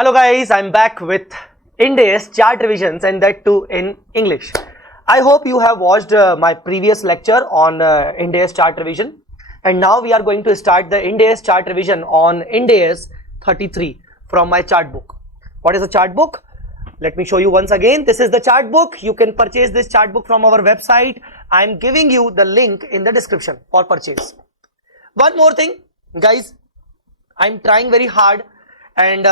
Hello guys, I'm back with INDAS chart revisions and that too in English. I hope you have watched my previous lecture on INDAS chart revision, and now we are going to start the INDAS chart revision on INDAS 33 from my chart book. What is the chart book? Let me show you once again. This is the chart book. You can purchase this chart book from our website. I'm giving you the link in the description for purchase. One more thing, guys, I'm trying very hard and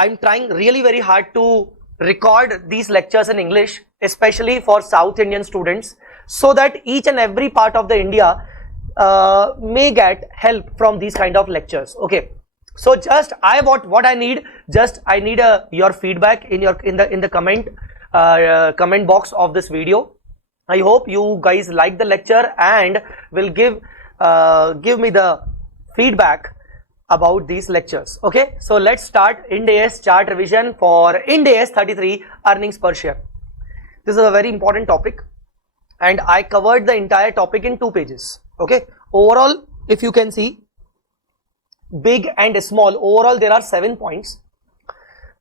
I'm trying really very hard to record these lectures in English, especially for South Indian students, so that each and every part of the India may get help from these kind of lectures. Okay, so just what I need, I need your feedback in the comment box of this video. I hope you guys like the lecture and will give me the feedback about these lectures. Okay, so let's start INDAS chart revision for INDAS 33 earnings per share. This is a very important topic and I covered the entire topic in 2 pages. Okay, overall, if you can see, big and small, overall there are 7 points,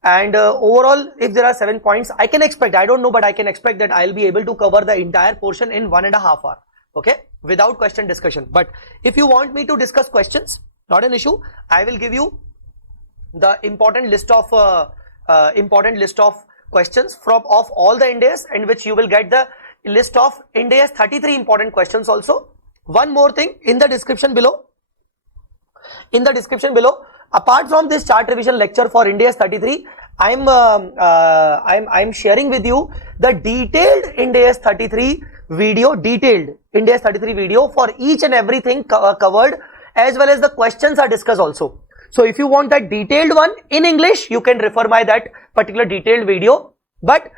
and overall if there are 7 points, I can expect, I don't know, but I can expect that I'll be able to cover the entire portion in 1.5 hours. Okay, without question discussion. But if you want me to discuss questions, not an issue. I will give you the important list of questions of all the INDAS, in which you will get the list of INDAS 33 important questions also. One more thing, in the description below, apart from this chart revision lecture for INDAS 33, I'm sharing with you the detailed INDAS 33 video for each and everything covered, as well as the questions are discussed also. So if you want that detailed one in English, you can refer my that particular detailed video. But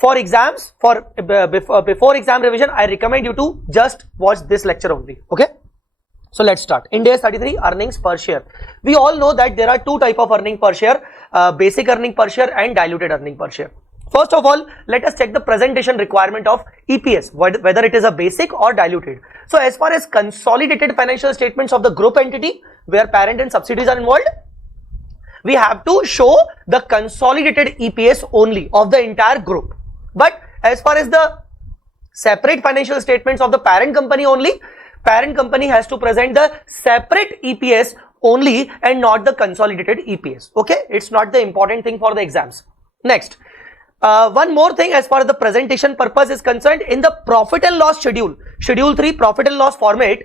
for exams, before exam revision, I recommend you to just watch this lecture only. Okay, so let's start. INDAS 33 earnings per share. We all know that there are 2 types of earning per share, basic earning per share and diluted earning per share. First of all, let us check the presentation requirement of EPS, whether it is a basic or diluted. So as far as consolidated financial statements of the group entity, where parent and subsidiaries are involved, we have to show the consolidated EPS only of the entire group. But as far as the separate financial statements of the parent company only, parent company has to present the separate EPS only and not the consolidated EPS. Okay, it's not the important thing for the exams. Next, one more thing, as far as the presentation purpose is concerned, in the profit and loss schedule 3 profit and loss format,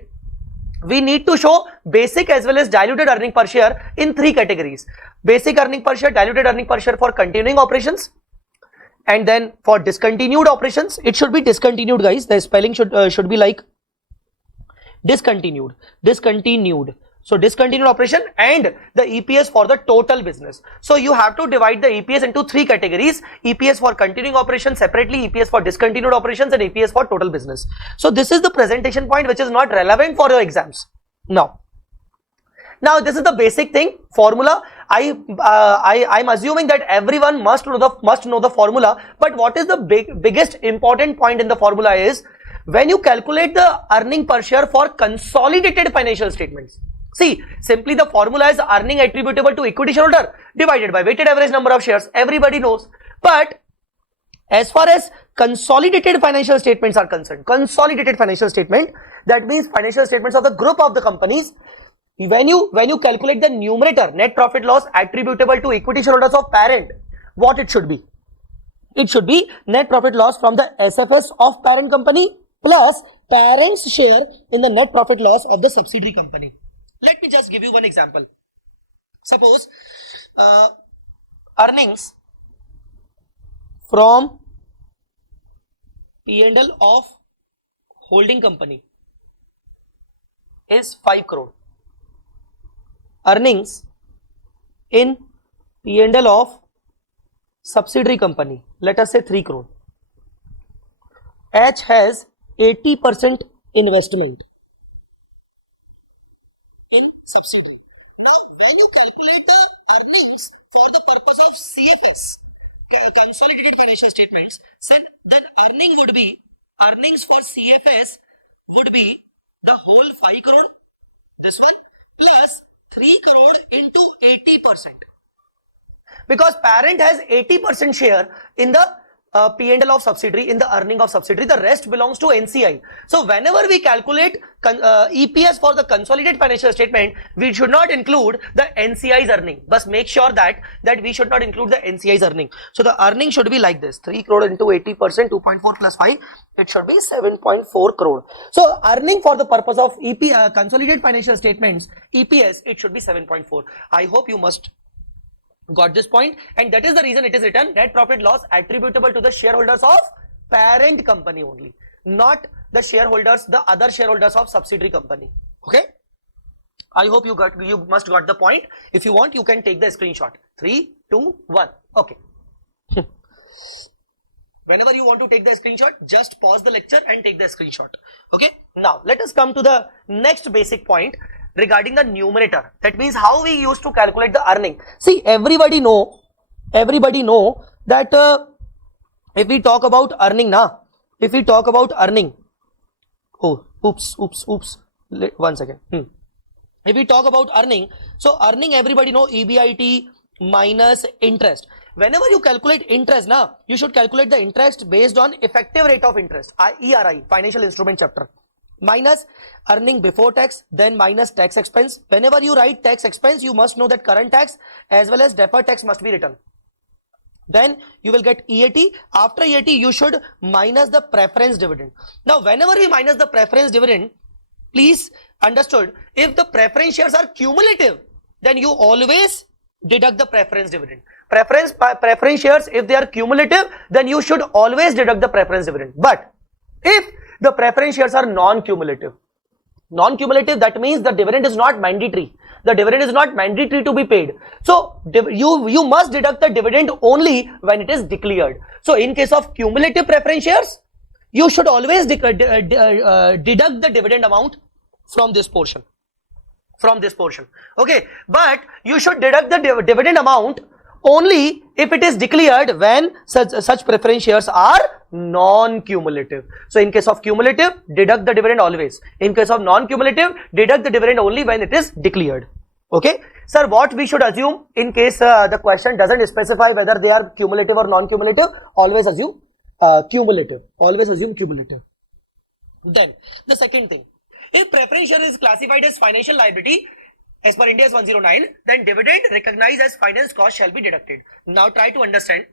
we need to show basic as well as diluted earning per share in 3 categories. Basic earning per share, diluted earning per share for continuing operations, and then for discontinued operations, it should be discontinued, guys. The spelling should be like discontinued. So discontinued operation and the EPS for the total business. So you have to divide the EPS into 3 categories: EPS for continuing operations separately, EPS for discontinued operations, and EPS for total business. So this is the presentation point which is not relevant for your exams. Now this is the basic thing, formula. I'm assuming that everyone must know the formula, but what is the biggest important point in the formula is when you calculate the earning per share for consolidated financial statements. See, simply the formula is earning attributable to equity shareholder divided by weighted average number of shares. Everybody knows. But as far as consolidated financial statements are concerned, consolidated financial statement, that means financial statements of the group of the companies, when you calculate the numerator, net profit loss attributable to equity shareholders of parent, what it should be? It should be net profit loss from the SFS of parent company plus parent's share in the net profit loss of the subsidiary company. Let me just give you one example. Suppose earnings from P&L of holding company is 5 crore. Earnings in P&L of subsidiary company, let us say 3 crore. H has 80% investment in subsidiary. Now when you calculate the earnings for the purpose of CFS, consolidated financial statements, then earnings for CFS would be the whole 5 crore, this one, plus 3 crore into 80%. Because parent has 80% share in the P&L of subsidiary, in the earning of subsidiary. The rest belongs to NCI. So whenever we calculate EPS for the consolidated financial statement, we should not include the NCI's earning. But make sure that we should not include the NCI's earning. So the earning should be like this: 3 crore into 80%, 2.4 plus 5, it should be 7.4 crore. So earning for the purpose of consolidated financial statements, EPS, it should be 7.4. I hope you must got this point, and that is the reason it is written net profit loss attributable to the shareholders of parent company only, not the shareholders, the other shareholders of subsidiary company. Okay, I hope you must got the point. If you want, you can take the screenshot. 3, 2, 1. Okay. Whenever you want to take the screenshot, just pause the lecture and take the screenshot. Okay, now let us come to the next basic point regarding the numerator. That means how we used to calculate the earning. See, everybody know that if we talk about earning now, if we talk about earning, oh, oops, 1 second. If we talk about earning, so earning, everybody know EBIT minus interest. Whenever you calculate interest now, you should calculate the interest based on effective rate of interest, ERI, financial instrument chapter, minus earning before tax, then minus tax expense. Whenever you write tax expense, you must know that current tax as well as deferred tax must be written. Then you will get EAT. After EAT, you should minus the preference dividend. Now, whenever we minus the preference dividend, please understood, if the preference shares are cumulative, then you always deduct the preference dividend. Preference shares, if they are cumulative, then you should always deduct the preference dividend. But if the preference shares are non-cumulative, that means the dividend is not mandatory. The dividend is not mandatory to be paid. So you must deduct the dividend only when it is declared. So in case of cumulative preference shares, you should always deduct the dividend amount from this portion. Okay, but you should deduct the dividend amount only if it is declared when such preference shares are non-cumulative. So in case of cumulative, deduct the dividend always. In case of non-cumulative, deduct the dividend only when it is declared. Okay, sir, what we should assume in case the question doesn't specify whether they are cumulative or non-cumulative? Always assume cumulative. Always assume cumulative. Then the second thing, if preference share is classified as financial liability as per INDAS 109, then dividend recognized as finance cost shall be deducted. Now try to understand.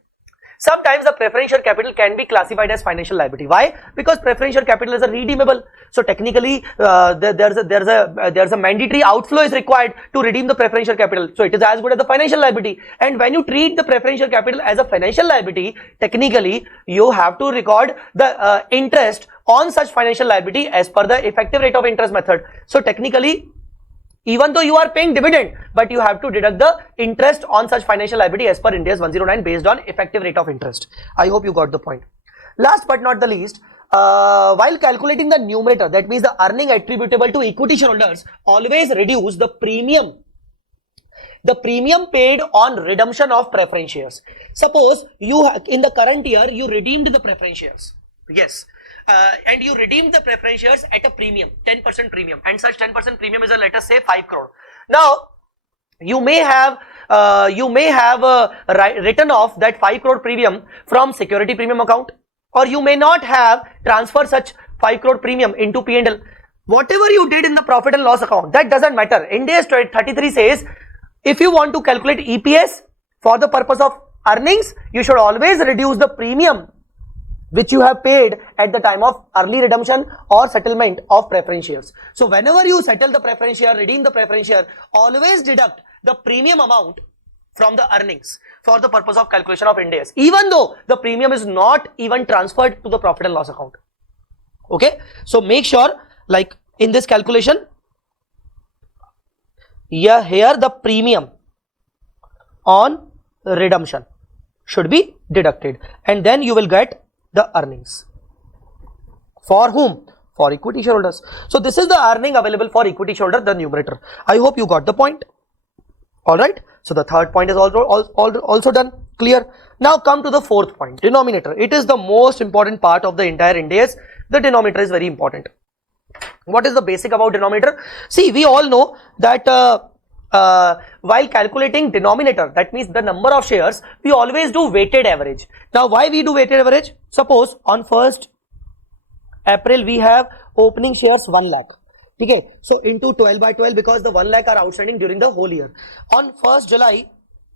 Sometimes the preferential capital can be classified as financial liability. Why? Because preferential capital is a redeemable. So technically, there's a mandatory outflow is required to redeem the preferential capital. So it is as good as the financial liability. And when you treat the preferential capital as a financial liability, technically you have to record the interest on such financial liability as per the effective rate of interest method. So technically, even though you are paying dividend, but you have to deduct the interest on such financial liability as per INDAS 109 based on effective rate of interest. I hope you got the point. Last but not the least, while calculating the numerator, that means the earning attributable to equity shareholders, always reduce the premium paid on redemption of preference shares. Suppose you in the current year you redeemed the preference shares. Yes. And you redeemed the preference shares at a premium, 10% premium, and such 10% premium is, let us say, 5 crore. Now, you may have written off that 5 crore premium from security premium account, or you may not have transferred such 5 crore premium into P&L. Whatever you did in the profit and loss account, that doesn't matter. INDAS 33 says, if you want to calculate EPS for the purpose of earnings, you should always reduce the premium which you have paid at the time of early redemption or settlement of preference shares. So whenever you settle the preference share, redeem the preference share, always deduct the premium amount from the earnings for the purpose of calculation of INDAS, even though the premium is not even transferred to the profit and loss account. Okay, so make sure, like in this calculation, here the premium on redemption should be deducted, and then you will get the earnings. For whom? For equity shareholders. So this is the earning available for equity shareholder, the numerator. I hope you got the point. Alright. So the third point is also done. Clear. Now come to the fourth point, denominator. It is the most important part of the entire INDAS. The denominator is very important. What is the basic about denominator? See, we all know that while calculating denominator, that means the number of shares, we always do weighted average. Now why we do weighted average? Suppose on 1st April we have opening shares 1 lakh. Okay, so into 12 by 12 because the 1 lakh are outstanding during the whole year. On 1st July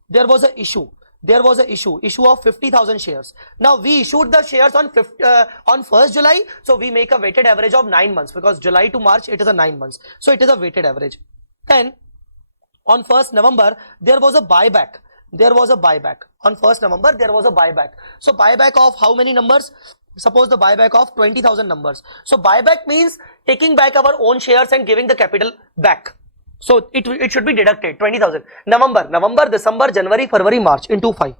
there was a issue. There was a issue of 50,000 shares. Now we issued the shares on 1st July, so we make a weighted average of 9 months because July to March it is a 9 months. So it is a weighted average. Then on 1st November there was a buyback. On 1st November there was a buyback. So buyback of how many numbers? Suppose the buyback of 20,000 numbers. So buyback means taking back our own shares and giving the capital back. So it should be deducted 20,000. November, December, January, February, March into 5.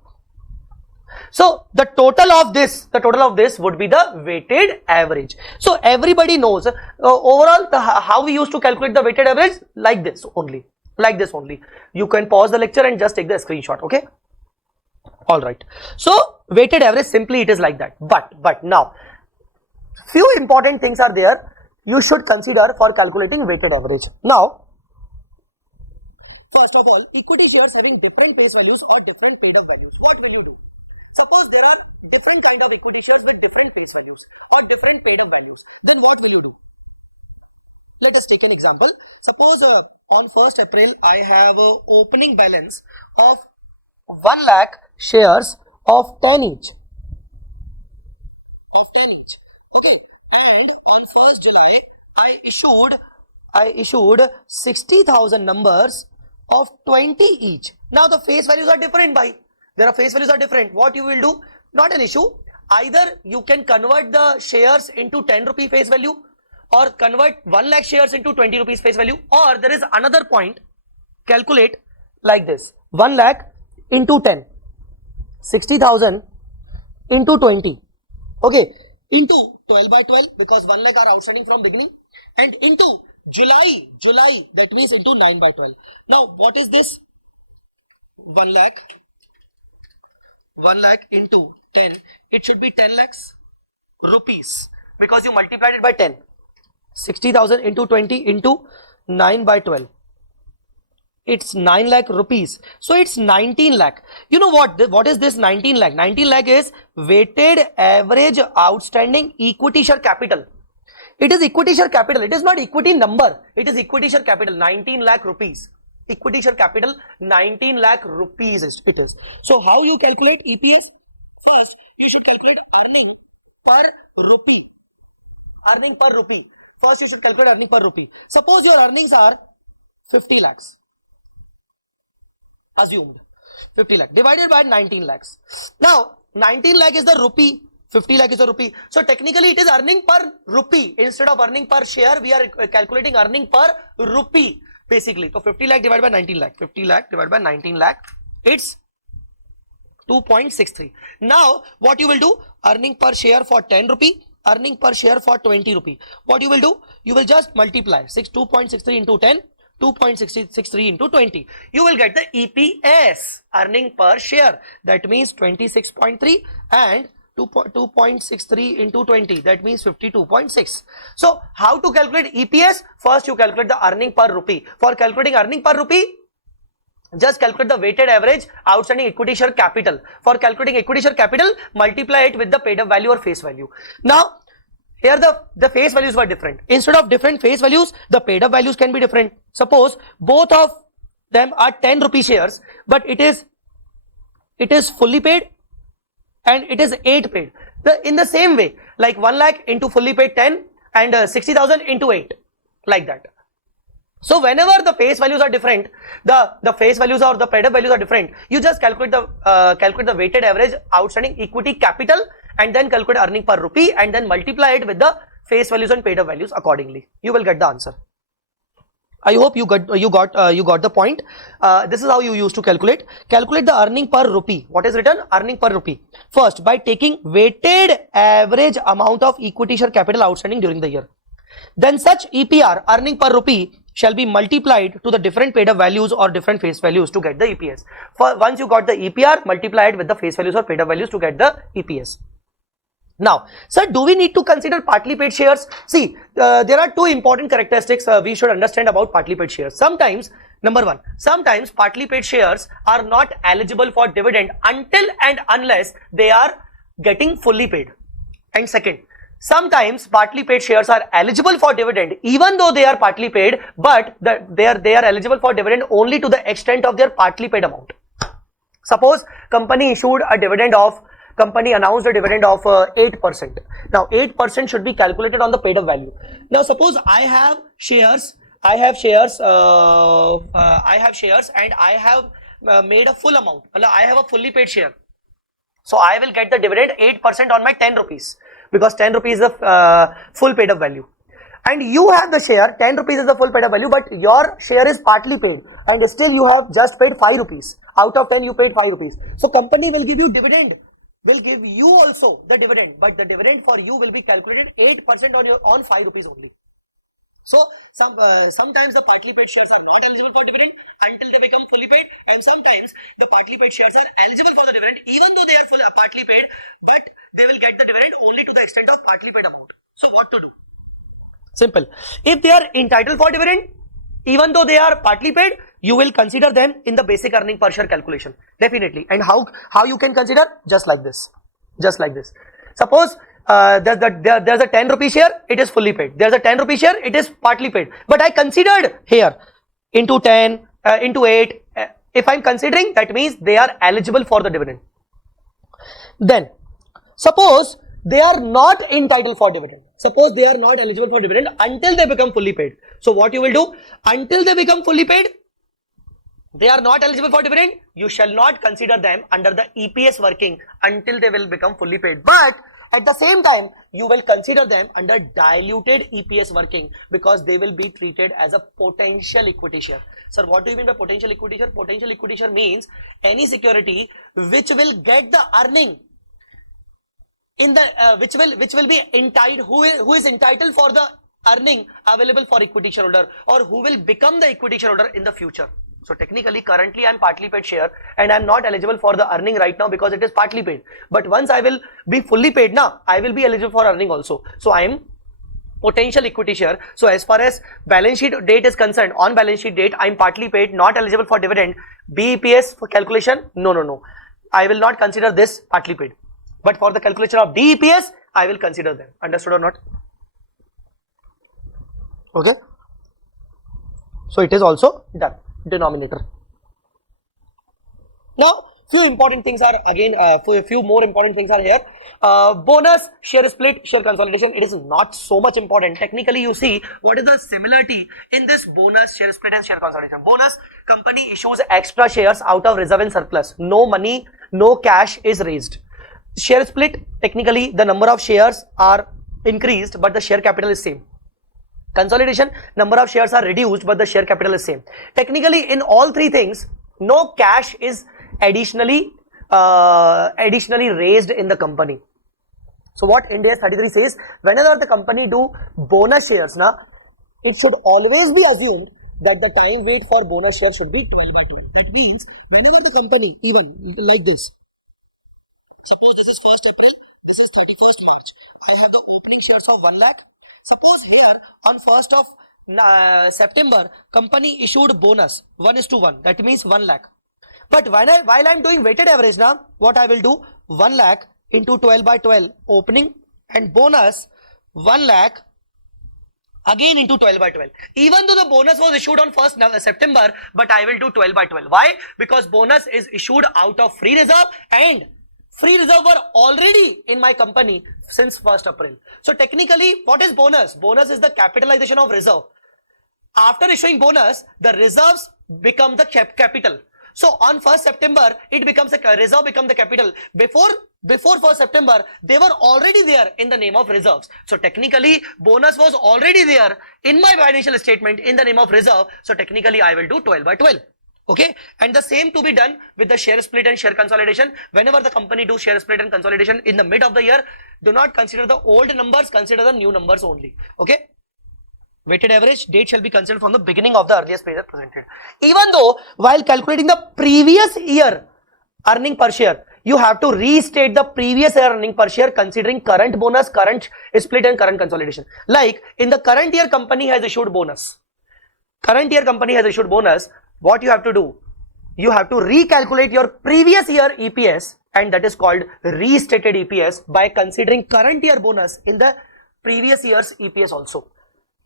So the total of this would be the weighted average. So everybody knows overall how we used to calculate the weighted average like this only. You can pause the lecture and just take the screenshot. Okay. All right. So weighted average simply it is like that. But now few important things are there you should consider for calculating weighted average. Now, first of all, equity shares having different face values or different paid up values. What will you do? Suppose there are different kind of equity shares with different face values or different paid up values. Then what will you do? Let us take an example. Suppose on 1st April I have a opening balance of 1 lakh shares of 10 each. Okay. And on 1st July I issued 60,000 numbers of 20 each. Now the face values are different. What you will do? Not an issue. Either you can convert the shares into 10 rupee face value or convert 1 lakh shares into 20 rupees face value, or there is another point. Calculate like this: 1 lakh into 10, 60,000 into 20. Okay, into 12 by 12 because 1 lakh are outstanding from beginning, and into July, that means into 9 by 12. Now what is this? 1 lakh into 10, it should be 10 lakhs rupees because you multiplied it by 10. 60,000 into 20 into 9 by 12. It's 9 lakh rupees. So it's 19 lakh. You know what is this 19 lakh? 19 lakh is weighted average outstanding equity share capital. It is equity share capital. It is not equity number. It is equity share capital. 19 lakh rupees. Equity share capital 19 lakh rupees it is. So how you calculate EPS? First, you should calculate earning per rupee. First, you should calculate earning per rupee. Suppose your earnings are 50 lakhs. Assumed 50 lakh divided by 19 lakhs. Now 19 lakh is the rupee, 50 lakh is the rupee. So technically it is earning per rupee. Instead of earning per share, we are calculating earning per rupee basically. So 50 lakh divided by 19 lakh. 50 lakh divided by 19 lakh. It's 2.63. Now what you will do? Earning per share for 10 rupee. Earning per share for 20 rupee. What you will do? You will just multiply 2.63 into 10. 2.63 into 20. You will get the EPS, earning per share. That means 26.3 and 2.63 into 20. That means 52.6. So how to calculate EPS? First you calculate the earning per rupee. For calculating earning per rupee, just calculate the weighted average outstanding equity share capital. For calculating equity share capital, multiply it with the paid up value or face value. Now here the face values were different. Instead of different face values, the paid up values can be different. Suppose both of them are 10 rupee shares, but it is fully paid and it is 8 paid. In the same way, like 1 lakh into fully paid 10 and 60,000 into 8, like that. So whenever the face values are different, the face values or the paid up values are different, you just calculate the weighted average outstanding equity capital and then calculate earning per rupee and then multiply it with the face values and paid up values accordingly. You will get the answer. I hope you got the point. This is how you used to calculate the earning per rupee. What is written? Earning per rupee. First, by taking weighted average amount of equity share capital outstanding during the year. Then such EPR, earning per rupee, shall be multiplied to the different paid up values or different face values to get the EPS. Once you got the EPR, multiply it with the face values or paid up values to get the EPS. Now, sir, do we need to consider partly paid shares? See, there are two important characteristics we should understand about partly paid shares. Sometimes Number one, sometimes partly paid shares are not eligible for dividend until and unless they are getting fully paid. And second, sometimes partly paid shares are eligible for dividend even though they are partly paid, but they are eligible for dividend only to the extent of their partly paid amount. Suppose company announced a dividend of 8%. Now 8% should be calculated on the paid up value. Now suppose I have shares and I have made a full amount. I have a fully paid share. So I will get the dividend 8% on my 10 rupees because 10 rupees is the full paid up value. And you have the share, 10 rupees is the full paid up value, but your share is partly paid and still you have just paid 5 rupees. Out of 10 you paid 5 rupees. So company will give you dividend, will give you also the dividend, but the dividend for you will be calculated 8% on 5 rupees only. So sometimes the partly paid shares are not eligible for dividend until they become fully paid, and sometimes the partly paid shares are eligible for the dividend even though they are partly paid, but they will get the dividend only to the extent of partly paid amount. So what to do? Simple. If they are entitled for dividend even though they are partly paid, you will consider them in the basic earning per share calculation, definitely. And how you can consider? Just like this. Suppose there's a 10 rupee share, it is fully paid. There's a 10 rupee share, it is partly paid. But I considered here into 10, into 8. If I'm considering, that means they are eligible for the dividend. Then, suppose they are not entitled for dividend. Suppose they are not eligible for dividend until they become fully paid. So what you will do? Until they become fully paid, they are not eligible for dividend. You shall not consider them under the EPS working until they will become fully paid. But at the same time, you will consider them under diluted EPS working because they will be treated as a potential equity share. Sir, what do you mean by potential equity share? Potential equity share means any security which will get the earning in the which will be entitled, who is entitled for the earning available for equity shareholder, or who will become the equity shareholder in the future. So technically, currently I am partly paid share and I am not eligible for the earning right now because it is partly paid. But once I will be fully paid now, I will be eligible for earning also. So I am potential equity share. So as far as balance sheet date is concerned, on balance sheet date, I am partly paid, not eligible for dividend. BEPS for calculation, no. I will not consider this partly paid. But for the calculation of DEPS, I will consider them. Understood or not? Okay. So it is also done. Denominator. Now, few important things are again, few more important things are here. Bonus, share split, share consolidation. It is not so much important. Technically, you see what is the similarity in this bonus, share split and share consolidation. Bonus, company issues extra shares out of reserve and surplus. No money, no cash is raised. Share split, technically the number of shares are increased but the share capital is same. Consolidation, number of shares are reduced but the share capital is same. Technically, in all three things, no cash is additionally raised in the company. So what INDAS 33 says, whenever the company do bonus shares, it should always be assumed that the time wait for bonus share should be 12/2. That means whenever the company, even like this, suppose this is 1st April, this is 31st March, I have the opening shares of 1 lakh. Suppose here on 1st of September, company issued bonus 1:1. That means 1 lakh. But while I am doing weighted average now, what I will do? 1 lakh into 12/12 opening and bonus 1 lakh again into 12/12. Even though the bonus was issued on 1st September, but I will do 12/12. Why? Because bonus is issued out of free reserve and free reserve were already in my company since 1st April. So technically, what is bonus? Bonus is the capitalization of reserve. After issuing bonus, the reserves become the capital. So on 1st September, it becomes a reserve become the capital. Before 1st September, they were already there in the name of reserves. So technically, bonus was already there in my financial statement in the name of reserve. So technically, I will do 12/12. Okay, and the same to be done with the share split and share consolidation. Whenever the company do share split and consolidation in the mid of the year, do not consider the old numbers, consider the new numbers only. Okay, weighted average date shall be considered from the beginning of the earliest period presented. Even though while calculating the previous year earning per share, you have to restate the previous year earning per share considering current bonus, current split and current consolidation. Like in the current year company has issued bonus. what you have to do, you have to recalculate your previous year EPS, and that is called restated EPS, by considering current year bonus in the previous year's EPS also.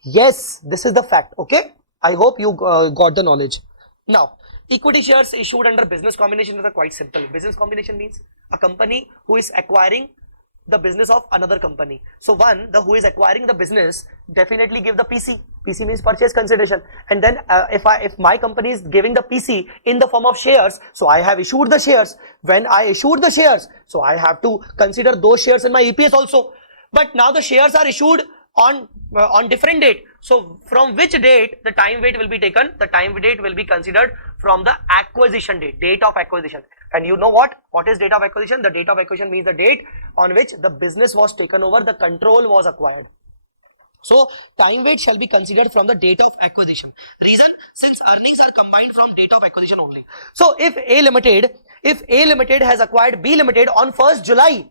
Yes, this is the fact. Okay, I hope you got the knowledge. Now, equity shares issued under business combination are quite simple. Business combination means a company who is acquiring the business of another company. So one, the who is acquiring the business definitely give the PC. PC means purchase consideration. And then if my company is giving the PC in the form of shares, so I have issued the shares. When I issued the shares, so I have to consider those shares in my EPS also. But now the shares are issued on different date. So from which date the time weight will be taken? The time date will be considered from the acquisition date of acquisition. And you know what is date of acquisition? The date of acquisition means the date on which the business was taken over, the control was acquired. So time weight shall be considered from the date of acquisition. Reason, since earnings are combined from date of acquisition only. So if A Limited has acquired B Limited on 1st July,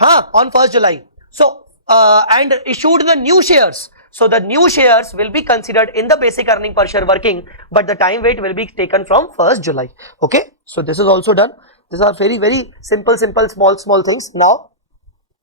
on 1st July, so and issued the new shares, so the new shares will be considered in the basic earning per share working, but the time weight will be taken from 1st July. Okay, so this is also done. These are very simple small things. Now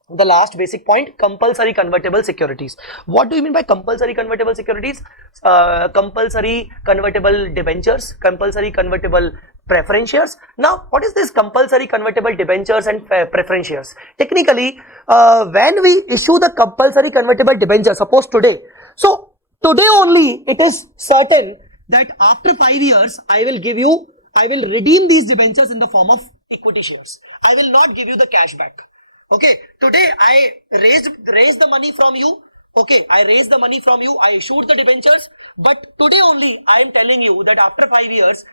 the last basic point, compulsory convertible securities. What do you mean by compulsory convertible securities? Compulsory convertible debentures, compulsory convertible preference shares. Now what is this compulsory convertible debentures and preference shares? Technically, when we issue the compulsory convertible debenture, suppose today, so today only it is certain that after 5 years I will redeem these debentures in the form of equity shares. I will not give you the cash back. Okay, today I raised the money from you. Okay, I raised the money from you, I issued the debentures, but today only I am telling you that after 5 years,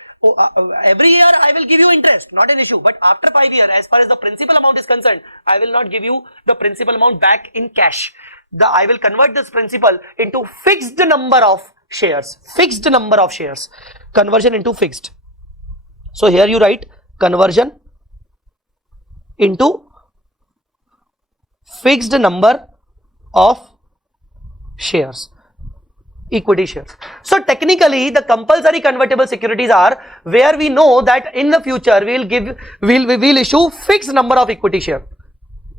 every year I will give you interest, not an issue, but after 5 years, as far as the principal amount is concerned, I will not give you the principal amount back in cash. I will convert this principal into fixed number of shares, conversion into fixed. So here you write conversion into fixed number of shares, equity shares. So technically the compulsory convertible securities are where we know that in the future we'll issue fixed number of equity share.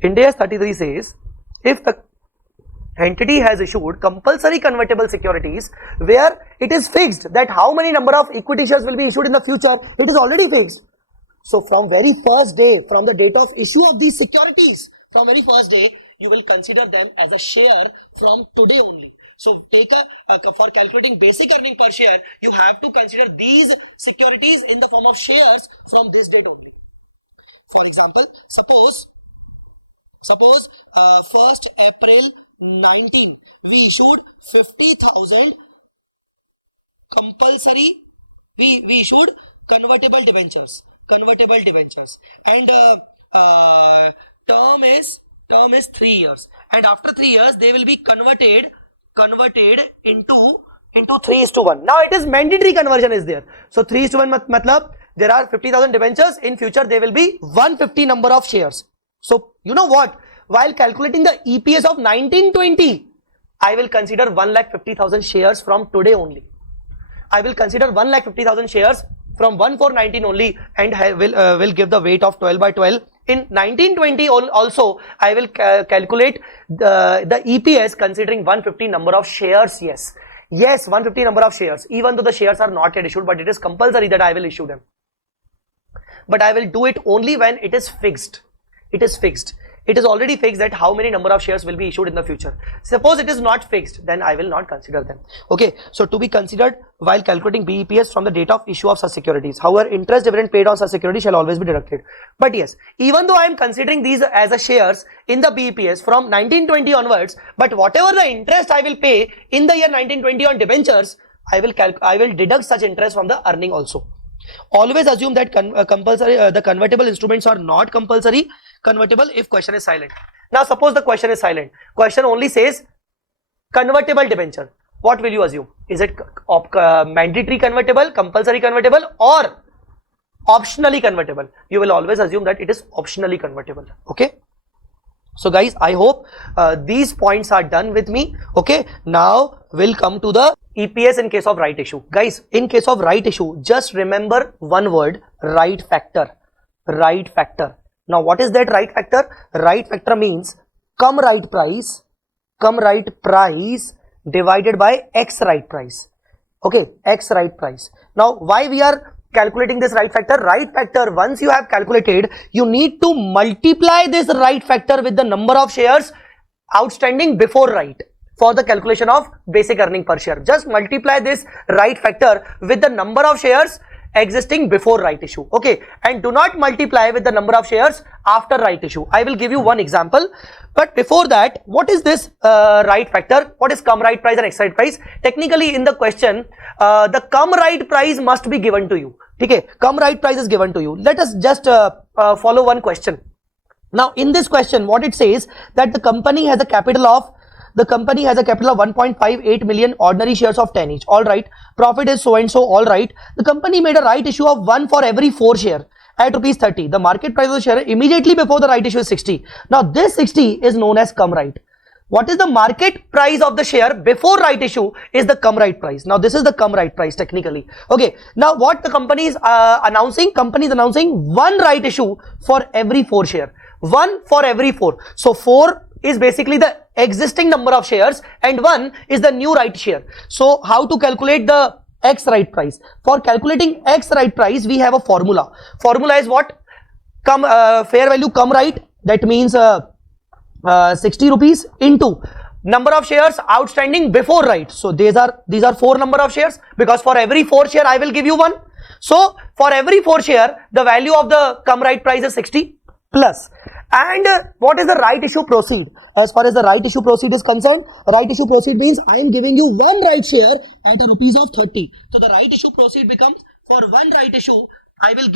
INDAS 33 says if the entity has issued compulsory convertible securities where it is fixed that how many number of equity shares will be issued in the future, it is already fixed. So from very first day, from the date of issue of these securities, from very first day, you will consider them as a share from today only. So take for calculating basic earning per share, you have to consider these securities in the form of shares from this date only. For example, suppose 1st April 19, we issued 50,000 compulsory, we issued convertible debentures, and term is 3 years, and after 3 years they will be converted into 3:1. Now it is mandatory conversion is there. So 3:1 matlab there are 50,000 debentures, in future there will be 150 number of shares. So you know what, while calculating the EPS of 1920, I will consider 1,50,000 shares from today only. I will consider 1,50,000 shares from 1/4/19 only, and will give the weight of 12 by 12. In 1920 also I will calculate the EPS considering 150 number of shares. Yes, 150 number of shares, even though the shares are not yet issued, but it is compulsory that I will issue them. But I will do it only when it is fixed. It is already fixed that how many number of shares will be issued in the future. Suppose it is not fixed, then I will not consider them. Okay, so to be considered while calculating BEPS from the date of issue of such securities. However, interest dividend paid on such security shall always be deducted. But yes, even though I am considering these as a shares in the BEPS from 1920 onwards, but whatever the interest I will pay in the year 1920 on debentures, I will deduct such interest from the earning also. Always assume that the convertible instruments are not compulsory convertible if question is silent. Now suppose the question is silent, question only says convertible debenture. What will you assume? Is it mandatory convertible, compulsory convertible, or optionally convertible? You will always assume that it is optionally convertible. Okay, So guys, I hope these points are done with me. Okay, now we'll come to the EPS in case of right issue. Guys, in case of right issue, just remember one word, right factor. Right factor. Now what is that right factor? Right factor means come right price divided by X right price. Okay, X right price. Now why we are calculating this right factor? Right factor, once you have calculated, you need to multiply this right factor with the number of shares outstanding before right for the calculation of basic earning per share. Just multiply this right factor with the number of shares existing before right issue. Okay, and do not multiply with the number of shares after right issue. I will give you one example, but before that, what is this right factor? What is come right price and X right price? Technically in the question, the come right price must be given to you. Okay, come right price is given to you. Let us just follow one question. Now in this question, what it says that the company has a capital of 1.58 million ordinary shares of 10 each. All right. Profit is so and so. All right. The company made a right issue of 1 for every 4 share at rupees 30. The market price of the share immediately before the right issue is 60. Now this 60 is known as come right. What is the market price of the share before right issue is the come right price. Now this is the come right price technically. Okay. Now what the company is announcing? Company is announcing one right issue for every 4 share. 1 for every 4. So 4 is basically the existing number of shares and 1 is the new right share. So how to calculate the X right price? For calculating X right price, we have a formula. Formula is what? Fair value come right. That means 60 rupees into number of shares outstanding before right. So these are 4 number of shares, because for every 4 share I will give you 1. So for every 4 share, the value of the come right price is 60 plus. And what is the right issue proceed? As far as the right issue proceed is concerned, right issue proceed means I am giving you one right share at a rupees of 30. So the right issue proceed becomes, for one right issue, I will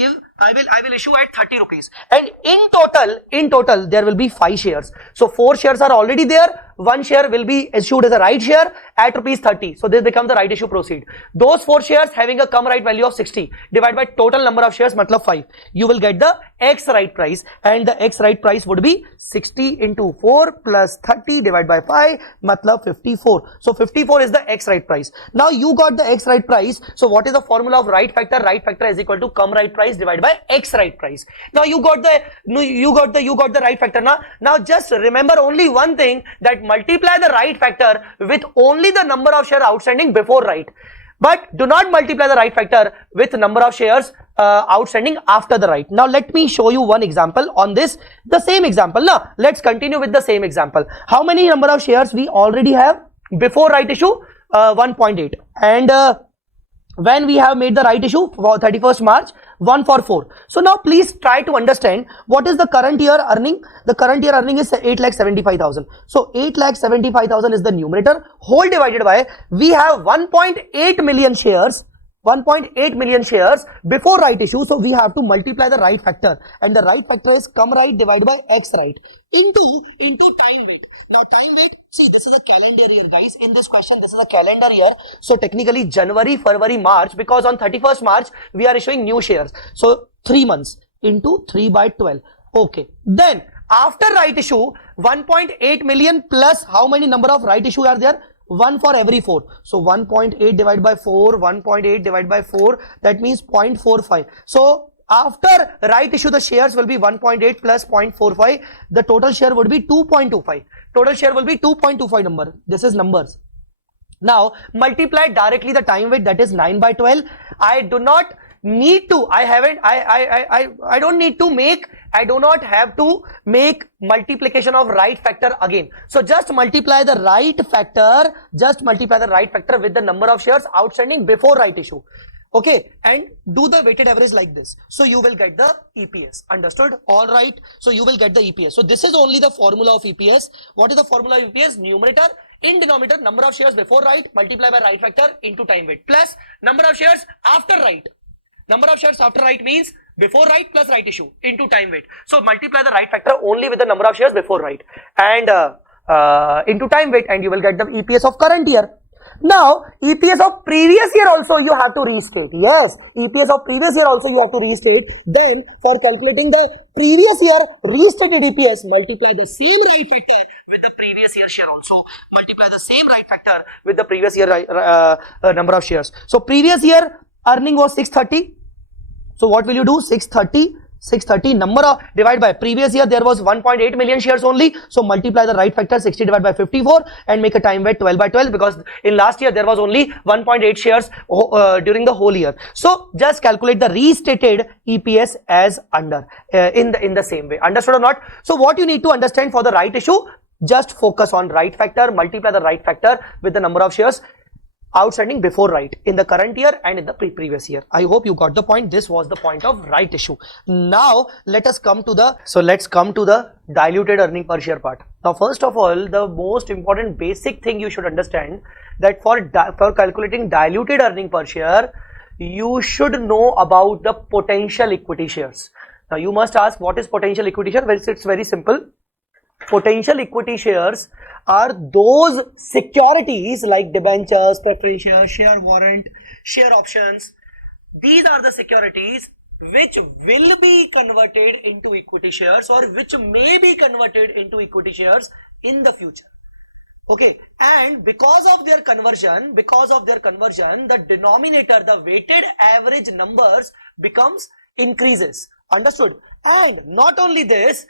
issue at 30 rupees. And in total, there will be 5 shares. So 4 shares are already there. 1 share will be issued as a right share at rupees 30. So this becomes the right issue proceed. Those 4 shares having a come right value of 60 divided by total number of shares, matlab 5. You will get the X right price, and the X right price would be 60 into 4 plus 30 divided by 5, matlab 54. So 54 is the X right price. Now you got the X right price. So what is the formula of right factor? Right factor is equal to come right price divided by X right price. Now you got the right factor. Now just remember only one thing, that multiply the right factor with only the number of shares outstanding before right, but do not multiply the right factor with number of shares outstanding after the right. Now let me show you one example on this, the same example. Now let's continue with the same example. How many number of shares we already have before right issue? 1.8, and when we have made the right issue for 31st March, 1 for 4. So now please try to understand what is the current year earning. The current year earning is 8,75,000. So 8,75,000 is the numerator, whole divided by, we have 1.8 million shares. 1.8 million shares before right issue, so we have to multiply the right factor, and the right factor is come right divided by X right into time weight. Now time weight, see, this is a calendar year, guys. In this question, this is a calendar year. So technically January, February, March, because on 31st March we are issuing new shares. So 3 months into 3 by 12. Okay. Then after right issue, 1.8 million plus how many number of right issue are there? 1 for every 4. So 1.8 divided by 4, 1.8 divided by 4, that means 0.45. So after right issue, the shares will be 1.8 plus 0.45. The total share would be 2.25. Total share will be 2.25 number. This is numbers. Now multiply directly the time weight, that is 9 by 12. I do not need to, I don't need to make, I do not have to make multiplication of right factor again. So just multiply the right factor, with the number of shares outstanding before right issue. Okay, and do the weighted average like this. So you will get the EPS. Understood? All right. So you will get the EPS. So this is only the formula of EPS. What is the formula of EPS? Numerator, in denominator, number of shares before right, multiply by right factor into time weight, plus number of shares after right. Number of shares after right means before right plus right issue into time weight. So multiply the right factor only with the number of shares before right and into time weight, and you will get the EPS of current year. Now, EPS of previous year also you have to restate. Yes, EPS of previous year also you have to restate. Then, for calculating the previous year restated EPS, multiply the same right factor with the previous year share also. Multiply the same right factor with the previous year number of shares. So, previous year earning was 630. So, what will you do? 630 number of divided by previous year there was 1.8 million shares only, so multiply the right factor 60 divided by 54 and make a time weight 12 by 12, because in last year there was only 1.8 shares during the whole year. So just calculate the restated EPS as under in the same way. Understood or not? So what you need to understand for the right issue, just focus on right factor, multiply the right factor with the number of shares outstanding before right in the current year and in the previous year. I hope you got the point. This was the point of right issue. Now let's come to the diluted earning per share part. Now first of all, the most important basic thing you should understand that for calculating diluted earning per share, you should know about the potential equity shares. Now you must ask, what is potential equity share? Well, it's very simple. Potential equity shares are those securities like debentures, preference shares, share warrant, share options. These are the securities which will be converted into equity shares or which may be converted into equity shares in the future. Okay, and because of their conversion, the denominator, the weighted average numbers increases. Understood? And not only this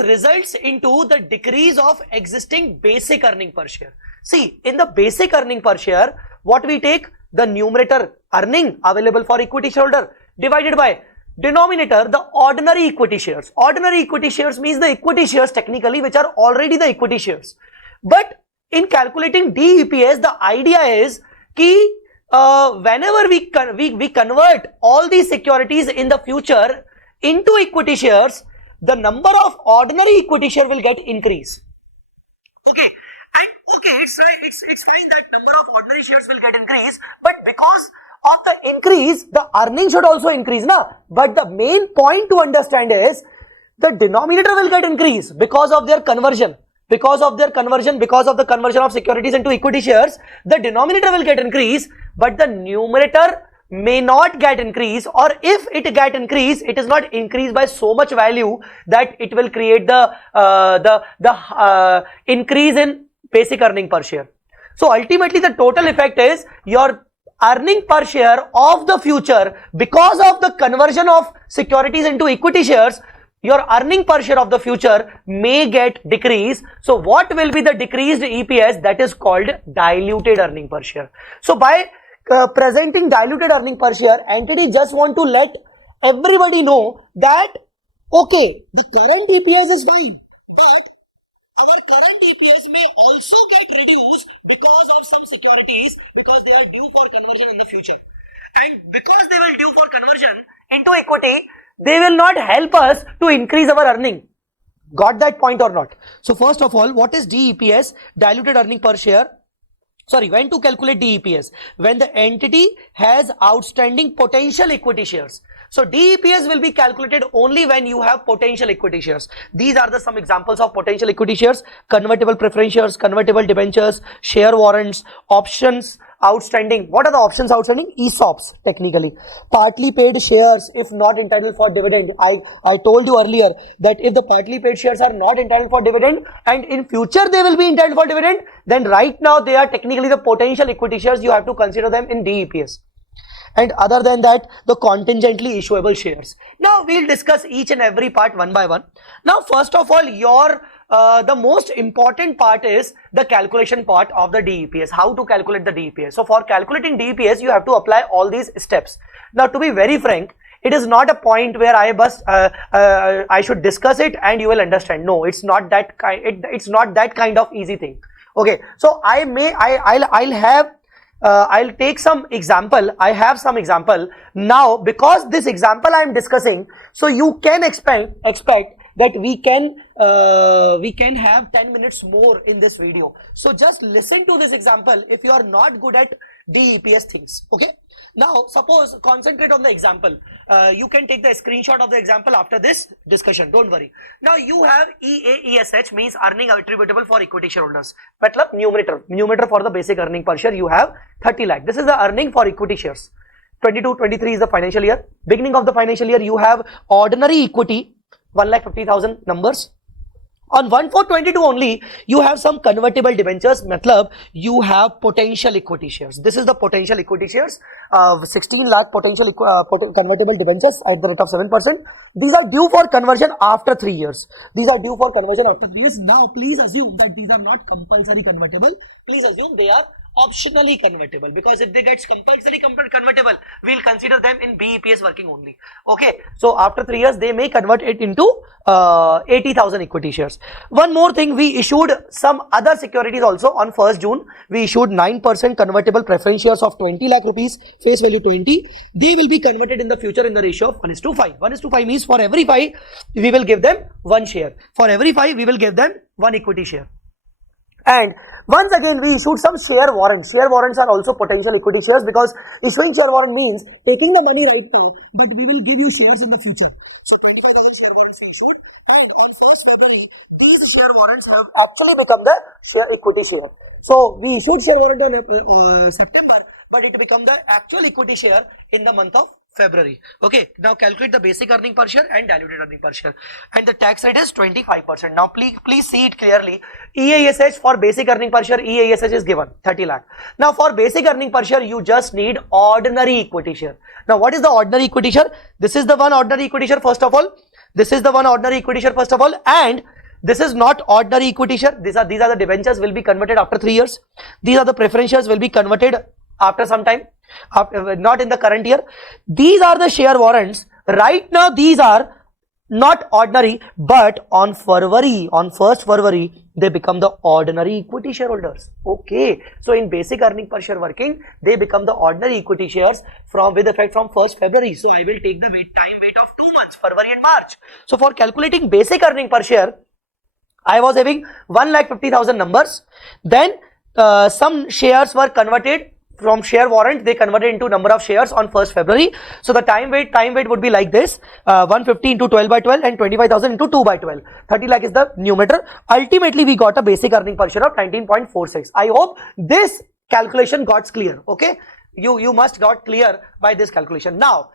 results into the decrease of existing basic earning per share. See, in the basic earning per share, what we take? The numerator, earning available for equity shareholder, divided by denominator, the ordinary equity shares. Ordinary equity shares means the equity shares technically which are already the equity shares. But in calculating DEPS, the idea is that whenever we convert all these securities in the future into equity shares, the number of ordinary equity share will get increase. Okay, and okay, it's right, it's fine that number of ordinary shares will get increase, but because of the increase, the earning should also increase, na? But the main point to understand is the denominator will get increase because of their conversion. Because of the conversion of securities into equity shares, the denominator will get increase, but the numerator may not get increase, or if it get increase, it is not increased by so much value that it will create the increase in basic earning per share. So ultimately the total effect is your earning per share of the future, because of the conversion of securities into equity shares, your earning per share of the future may get decreased. So what will be the decreased EPS? That is called diluted earning per share. So by presenting diluted earning per share, entity just want to let everybody know that okay, the current EPS is fine, but our current EPS may also get reduced because of some securities, because they are due for conversion in the future, and because they will due for conversion into equity, they will not help us to increase our earning. Got that point or not? So first of all, what is DEPS? Diluted earning per share. Sorry, when to calculate DEPS? When the entity has outstanding potential equity shares. So DEPS will be calculated only when you have potential equity shares. These are some examples of potential equity shares: convertible preference shares, convertible debentures, share warrants, options outstanding. What are the options outstanding? ESOPs technically. Partly paid shares if not entitled for dividend. I told you earlier that if the partly paid shares are not entitled for dividend and in future they will be entitled for dividend, then right now they are technically the potential equity shares. You have to consider them in DEPS. And other than that, the contingently issuable shares. Now we'll discuss each and every part one by one. Now first of all, the most important part is the calculation part of the DEPS. How to calculate the DEPS? So for calculating DEPS, you have to apply all these steps. Now to be very frank, it is not a point where I should discuss it and you will understand. No, it's not that kind. It's not that kind of easy thing. Okay, so I'll take some example. I have some example now, because this example I am discussing, so you can expect that we can have 10 minutes more in this video. So just listen to this example if you are not good at DEPS things. Okay. Now suppose concentrate on the example. You can take the screenshot of the example after this discussion. Don't worry. Now you have EAESH means earning attributable for equity shareholders. Matlab numerator for the basic earning per share you have 30 lakh. This is the earning for equity shares. 22-23 is the financial year. Beginning of the financial year you have ordinary equity 1,50,000 numbers. On 1/4/22 only you have some convertible debentures. Matlab you have potential equity shares. This is the potential equity shares. 16 lakh potential convertible debentures at the rate of 7%. These are due for conversion after 3 years. These are due for conversion after 3 years. Now please assume that these are not compulsory convertible. Please assume they are optionally convertible, because if they get compulsory convertible, we'll consider them in BEPS working only. Okay, so after 3 years they may convert it into 80,000 equity shares. One more thing, we issued some other securities also on 1st June. We issued 9% convertible preference shares of 20 lakh rupees, face value 20. They will be converted in the future in the ratio of 1:5. 1:5 means for every 5 we will give them 1 share. For every 5 we will give them 1 equity share. And once again we issued some share warrants. Share warrants are also potential equity shares, because issuing share warrant means taking the money right now, but we will give you shares in the future. So 25,000 share warrants issued, and on 1st February these share warrants have actually become the share equity share. So we issued share warrant on September, but it become the actual equity share in the month of February. Okay, now calculate the basic earning per share and diluted earning per share, and the tax rate is 25%. Now please see it clearly. EASH for basic earning per share, EASH is given 30 lakh. Now for basic earning per share you just need ordinary equity share. Now what is the ordinary equity share? This is the one ordinary equity share first of all. This is the one ordinary equity share first of all, and this is not ordinary equity share. These are the debentures will be converted after 3 years. These are the preference shares will be converted after some time, not in the current year. These are the share warrants. Right now these are not ordinary, but on 1st February they become the ordinary equity shareholders. Okay, so in basic earning per share working they become the ordinary equity shares with effect from 1st February. So I will take the time weight of 2 months, February and March. So for calculating basic earning per share I was having 1,50,000 numbers. Then some shares were converted from share warrant, they converted into number of shares on 1st February. So the time weight would be like this, 150 into 12/12 and 25,000 into 2/12. 30 lakh is the numerator. Ultimately we got a basic earning per share of 19.46. I hope this calculation got clear. Okay, you must got clear by this calculation. Now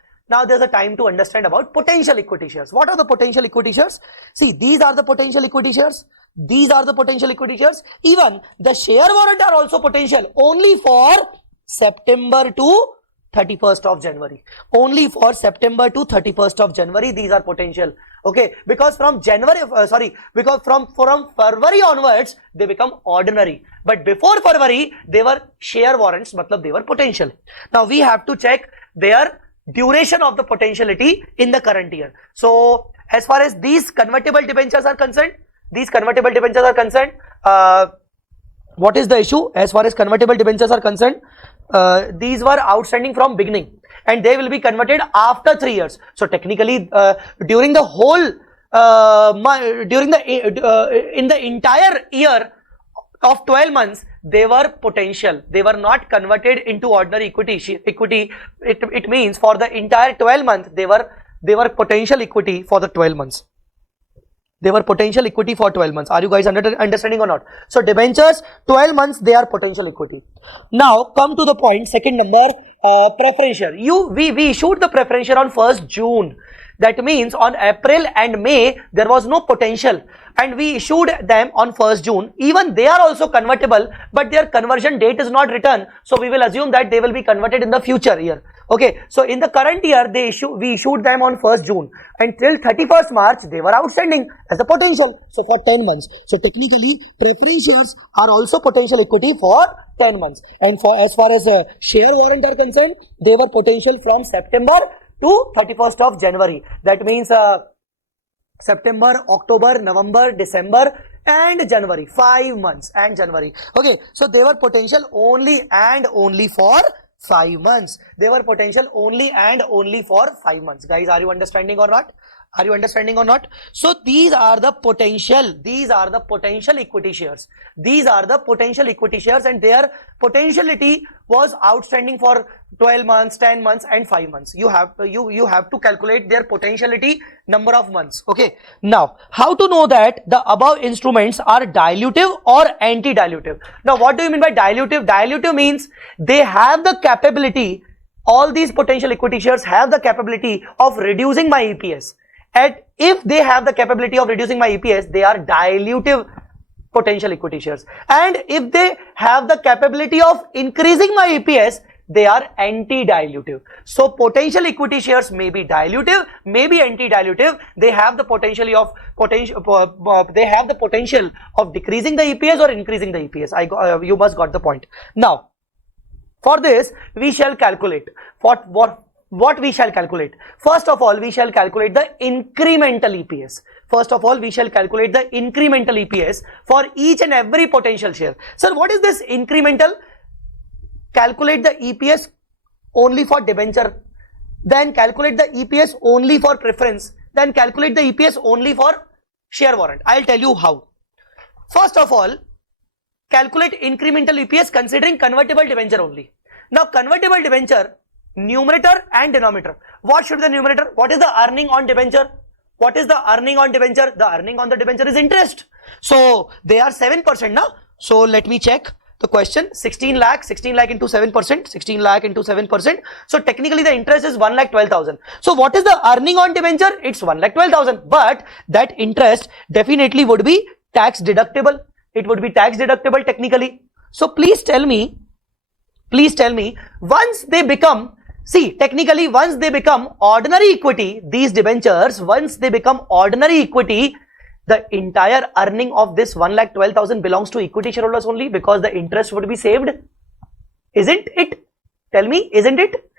there's a time to understand about potential equity shares. What are the potential equity shares? See, these are the potential equity shares. These are the potential equity shares. Even the share warrant are also potential only for September to 31st of January. Only for September to 31st of January these are potential. Okay, because from February onwards they become ordinary, but before February they were share warrants, matlab they were potential. Now we have to check their duration of the potentiality in the current year. So as far as these convertible debentures are concerned, what is the issue? As far as convertible debentures are concerned, these were outstanding from beginning and they will be converted after 3 years. So technically during the whole in the entire year of 12 months they were potential. They were not converted into ordinary equity. It means for the entire 12 months they were potential equity for the 12 months. They were potential equity for 12 months. Are you guys understanding or not? So debentures 12 months they are potential equity. Now come to the point, second number, preference share. We issued the preference share on 1st June. That means on April and May there was no potential and we issued them on 1st June. Even they are also convertible, but their conversion date is not written. So we will assume that they will be converted in the future year. Okay, so in the current year we issued them on 1st June and till 31st March they were outstanding as a potential. So for 10 months. So technically preference shares are also potential equity for 10 months. And for as far as share warrant are concerned, they were potential from September to 31st of January. That means September, October, November, December and January. 5 months and January. Okay, so they were potential only and only for 5 months. They were potential only and only for 5 months. Guys, are you understanding or not? Are you understanding or not? So these are the potential equity shares. These are the potential equity shares, and their potentiality was outstanding for 12 months, 10 months and 5 months. You have to calculate their potentiality number of months. Okay. Now, how to know that the above instruments are dilutive or anti-dilutive? Now, what do you mean by dilutive? Dilutive means they have the capability, all these potential equity shares have the capability of reducing my EPS. And if they have the capability of reducing my EPS, they are dilutive potential equity shares. And if they have the capability of increasing my EPS, they are anti-dilutive. So potential equity shares may be dilutive, may be anti-dilutive. They have the potential of decreasing the EPS or increasing the EPS. You must got the point. Now, for this, we shall calculate what we shall calculate. First of all, we shall calculate the incremental EPS. First of all, we shall calculate the incremental EPS for each and every potential share. Sir, what is this incremental? Calculate the EPS only for debenture, then calculate the EPS only for preference, then calculate the EPS only for share warrant. I'll tell you how. First of all, calculate incremental EPS considering convertible debenture only. Now, convertible debenture, numerator and denominator. What should be the numerator? What is the earning on debenture? What is the earning on debenture? The earning on the debenture is interest. So they are 7% now. So let me check the question. 16 lakh into 7%, 16 lakh into 7%. So technically the interest is 1,12,000. So what is the earning on debenture? It's 1,12,000. But that interest definitely would be tax deductible. It would be tax deductible technically. So please tell me, once they become, see, technically once they become ordinary equity, these debentures, once they become ordinary equity, the entire earning of this 1,12,000 belongs to equity shareholders only, because the interest would be saved. Isn't it? Tell me, isn't it?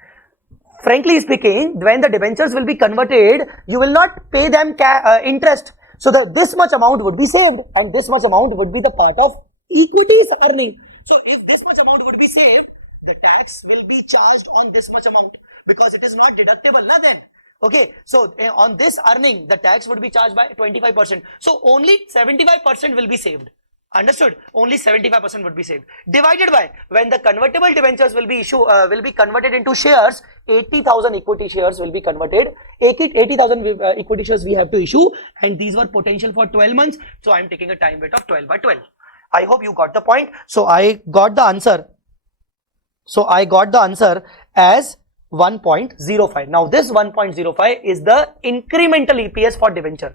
Frankly speaking, when the debentures will be converted, you will not pay them interest. So this much amount would be saved, and this much amount would be the part of equity's earning. So if this much amount would be saved, the tax will be charged on this much amount, because it is not deductible, nothing. Okay, so on this earning, the tax would be charged by 25%. So only 75% will be saved. Understood? Only 75% would be saved. Divided by, when the convertible debentures will be converted into shares, 80,000 equity shares will be converted. 80,000 equity shares we have to issue, and these were potential for 12 months. So I am taking a time weight of 12 by 12. I hope you got the point. So I got the answer. As 1.05. Now this 1.05 is the incremental EPS for debenture.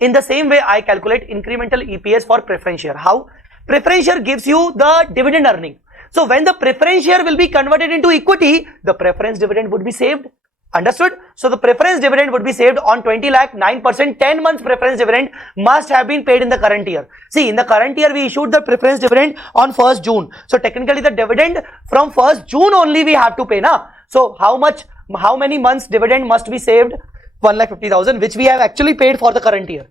In the same way, I calculate incremental EPS for preference share. How? Preference share gives you the dividend earning. So when the preference share will be converted into equity, the preference dividend would be saved. Understood? So the preference dividend would be saved on 20 lakh, 9%, 10 months preference dividend must have been paid in the current year. See, in the current year, we issued the preference dividend on 1st June. So technically the dividend from 1st June only we have to pay now. So how many months dividend must be saved? 1,50,000, which we have actually paid for the current year.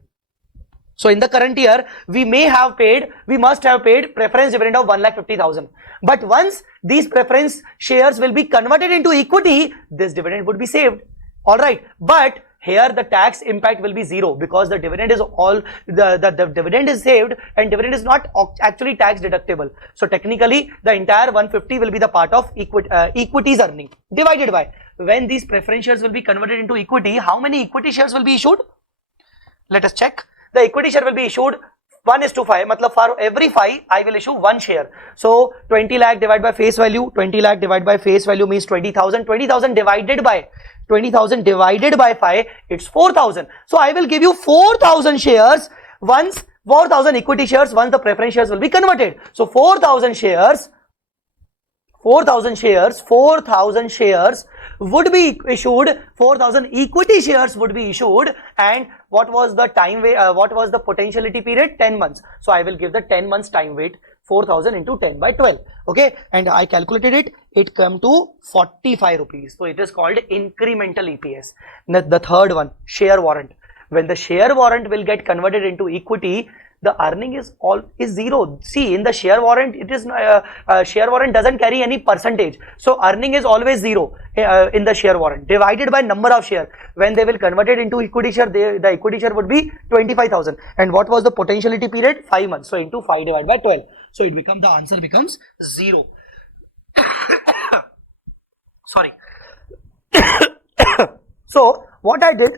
So in the current year, we must have paid preference dividend of 1,50,000. But once these preference shares will be converted into equity, this dividend would be saved. Alright. But here the tax impact will be zero, because the dividend is the dividend is saved, and dividend is not actually tax deductible. So technically the entire 150 will be the part of equity's earning, divided by, when these preference shares will be converted into equity, how many equity shares will be issued? Let us check. The equity share will be issued 1:5. Matlab for every 5, I will issue 1 share. So 20 lakh divided by face value. 20 lakh divided by face value means 20,000. 20,000 divided by 5, it's 4,000. So I will give you 4,000 shares once 4,000 equity shares once the preference shares will be converted. So 4,000 shares would be issued, 4,000 equity shares would be issued, and what was the time weight, what was the potentiality period? 10 months. So I will give the 10 months time weight, 4,000 into 10 by 12. Okay, and I calculated it come to 45 rupees. So it is called incremental EPS. The third one, share warrant. When the share warrant will get converted into equity, the earning is zero. See, in the share warrant, it is share warrant doesn't carry any percentage, so earning is always zero in the share warrant, divided by number of share. When they will convert it into equity share, the equity share would be 25,000. And what was the potentiality period? 5 months. So into 5 divided by 12. So it becomes, the answer becomes 0. Sorry. So what I did,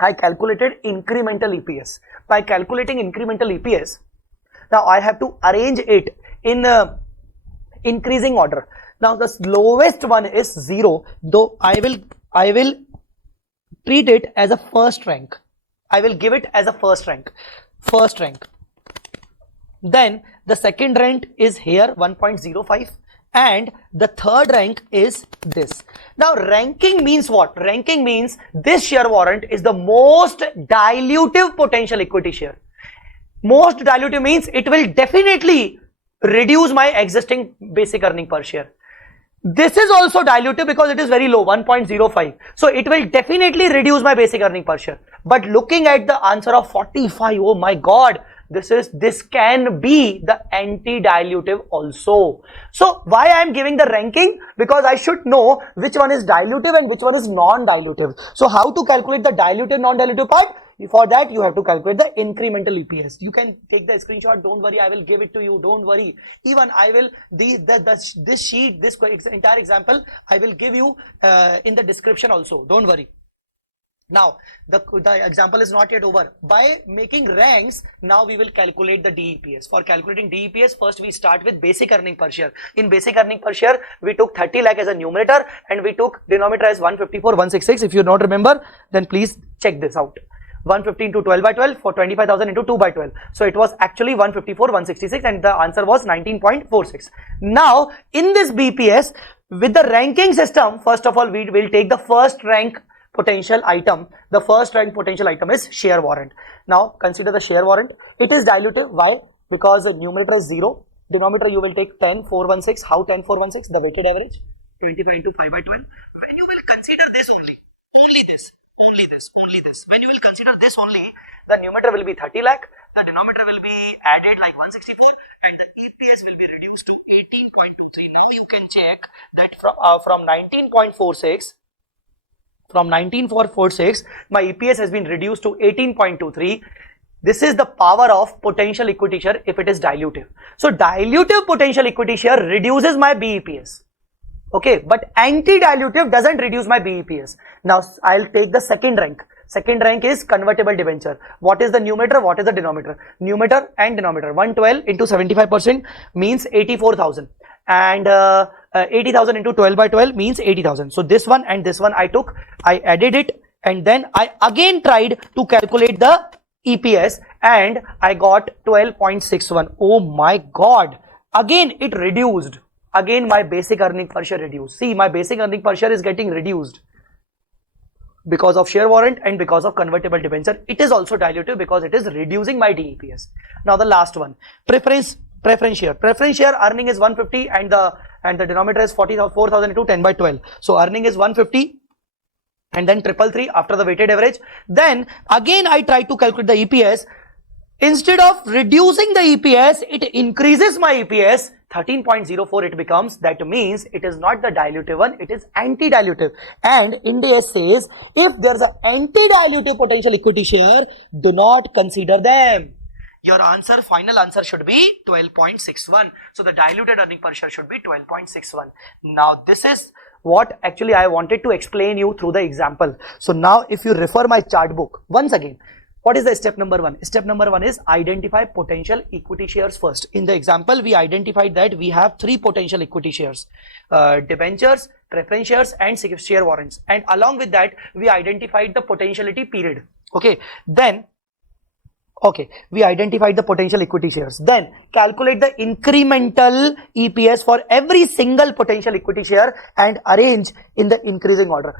I calculated incremental EPS. By calculating incremental EPS, now I have to arrange it in increasing order. Now the lowest one is 0, though I will treat it as a first rank. I will give it as a first rank. Then the second rank is here 1.05. And the third rank is this. Now ranking means what? Ranking means this share warrant is the most dilutive potential equity share. Most dilutive means it will definitely reduce my existing basic earning per share. This is also dilutive because it is very low, 1.05. So it will definitely reduce my basic earning per share. But looking at the answer of 45, oh my God, this can be the anti-dilutive also. So why I am giving the ranking? Because I should know which one is dilutive and which one is non-dilutive. So how to calculate the dilutive, non-dilutive part? For that you have to calculate the incremental EPS. You can take the screenshot, don't worry, I will give it to you, don't worry. Even I will, this sheet, this entire example, I will give you in the description also, don't worry. Now, the example is not yet over. By making ranks, now we will calculate the DEPS. For calculating DEPS, first we start with basic earning per share. In basic earning per share, we took 30 lakh as a numerator and we took denominator as 154, 166. If you don't remember, then please check this out. 150 into 12 by 12 for 25,000 into 2 by 12. So it was actually 154, 166 and the answer was 19.46. Now, in this BPS, with the ranking system, first of all, we will take the first rank potential item. The first rank potential item is share warrant. Now consider the share warrant. It is dilutive. Why? Because the numerator is 0. Denominator you will take 10, 416. How 10, 416? The weighted average. 25 into 5 by 12. When you will consider this only this. When you will consider this only, the numerator will be 30 lakh. The denominator will be added like 164 and the EPS will be reduced to 18.23. Now you can check that from 19.46. From 19.46, my EPS has been reduced to 18.23. This is the power of potential equity share if it is dilutive. So dilutive potential equity share reduces my BEPS. Okay, but anti-dilutive doesn't reduce my BEPS. Now I'll take the second rank. Second rank is convertible debenture. What is the numerator? What is the denominator? Numerator and denominator. 112 into 75% means 84,000. And 80,000 into 12 by 12 means 80,000. So this one and this one I took, I added it and then I again tried to calculate the EPS and I got 12.61. Oh my God. Again it reduced. Again my basic earning per share reduced. See, my basic earning per share is getting reduced because of share warrant and because of convertible debenture. It is also dilutive because it is reducing my DEPS. Now the last one, preference share. Preference share earning is 150 and the denominator is 4,000 into 10 by 12. So earning is 150 and then 333 after the weighted average. Then again I try to calculate the EPS. Instead of reducing the EPS, it increases my EPS. 13.04 it becomes. That means it is not the dilutive one, it is anti-dilutive. And INDAS says if there's an anti-dilutive potential equity share, do not consider them. Your answer, final answer should be 12.61. So the diluted earning per share should be 12.61. Now this is what actually I wanted to explain you through the example. So now if you refer my chart book, once again, what is the step number 1? Step number 1 is identify potential equity shares first. In the example, we identified that we have 3 potential equity shares, debentures, preference shares and share warrants. And along with that, we identified the potentiality period. Okay, then we identified the potential equity shares. Then calculate the incremental EPS for every single potential equity share and arrange in the increasing order.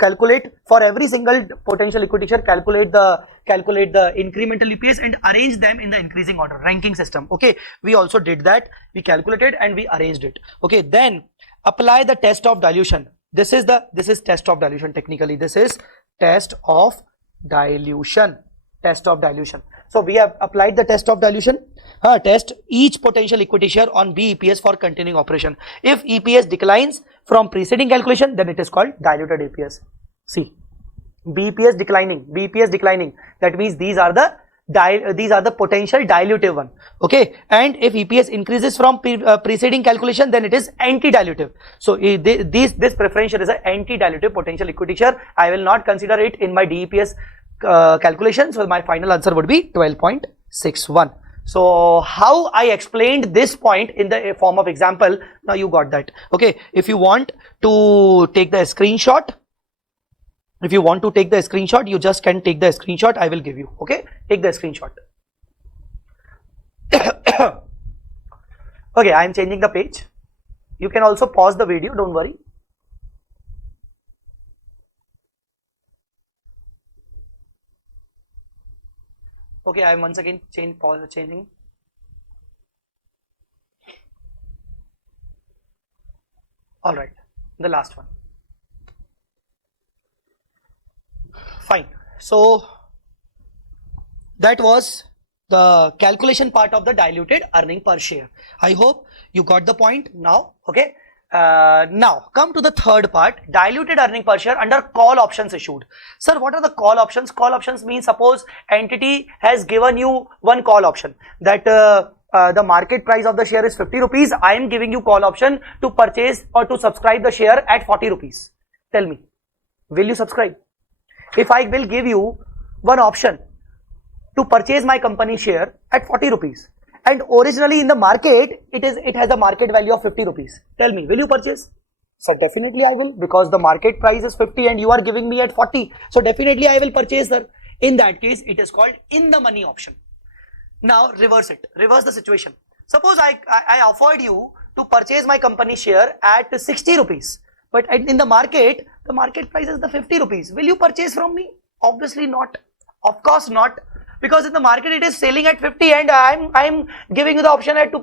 Calculate for every single potential equity share, calculate the incremental EPS and arrange them in the increasing order, ranking system. Okay, we also did that. We calculated and we arranged it. Okay, then apply the test of dilution. This is test of dilution. Technically, this is test of dilution. Test of dilution. So we have applied the test of dilution. Test each potential equity share on B EPS for continuing operation. If EPS declines from preceding calculation, then it is called diluted EPS. See, B EPS declining, B EPS declining. That means these are the potential dilutive one. Okay, and if EPS increases from preceding calculation, then it is anti-dilutive. So this preferential is an anti-dilutive potential equity share. I will not consider it in my DEPS calculation. So my final answer would be 12.61. So how I explained this point in the form of example, now you got that. Okay, if you want to take the screenshot, you just can take the screenshot. I will give you. Okay, take the screenshot. Okay, I am changing the page. You can also pause the video, don't worry. Okay, I am once again changing. All right, the last one. Fine. So that was the calculation part of the diluted earning per share. I hope you got the point now. Okay. Now come to the third part, diluted earning per share under call options issued. Sir, what are the call options? Call options means suppose entity has given you one call option that the market price of the share is 50 rupees. I am giving you call option to purchase or to subscribe the share at 40 rupees. Tell me, will you subscribe? If I will give you one option to purchase my company share at 40 rupees and originally in the market it has a market value of 50 rupees. Tell me, will you purchase? So definitely I will, because the market price is 50 and you are giving me at 40. So definitely I will purchase, sir. In that case, it is called in the money option. Now reverse it, reverse the situation. Suppose I offered you to purchase my company share at 60 rupees, but in the market price is the 50 rupees. Will you purchase from me? Obviously not. Of course not. Because in the market it is selling at 50 and I'm giving you the option to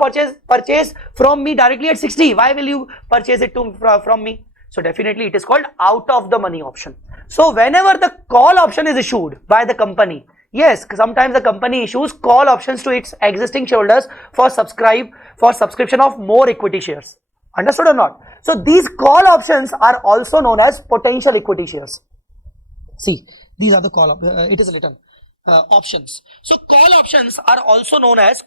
purchase from me directly at 60. Why will you purchase it from me? So definitely it is called out of the money option. So whenever the call option is issued by the company, yes, sometimes the company issues call options to its existing shareholders for subscription of more equity shares. Understood or not? So these call options are also known as potential equity shares. See, these are the call it is written. Options. So call options are also known as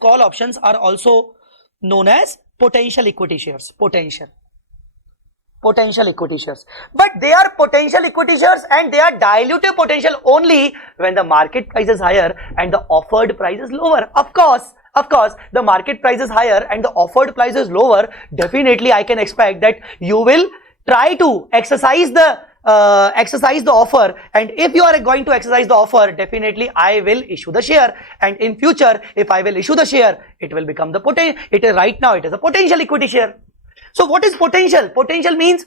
potential equity shares. Potential equity shares. But they are potential equity shares and they are dilutive potential only when the market price is higher and the offered price is lower. Of course, the market price is higher and the offered price is lower. Definitely I can expect that you will try to exercise the offer, and if you are going to exercise the offer, definitely I will issue the share, and in future if I will issue the share, it will become the right now it is a potential equity share. So what is potential? Potential means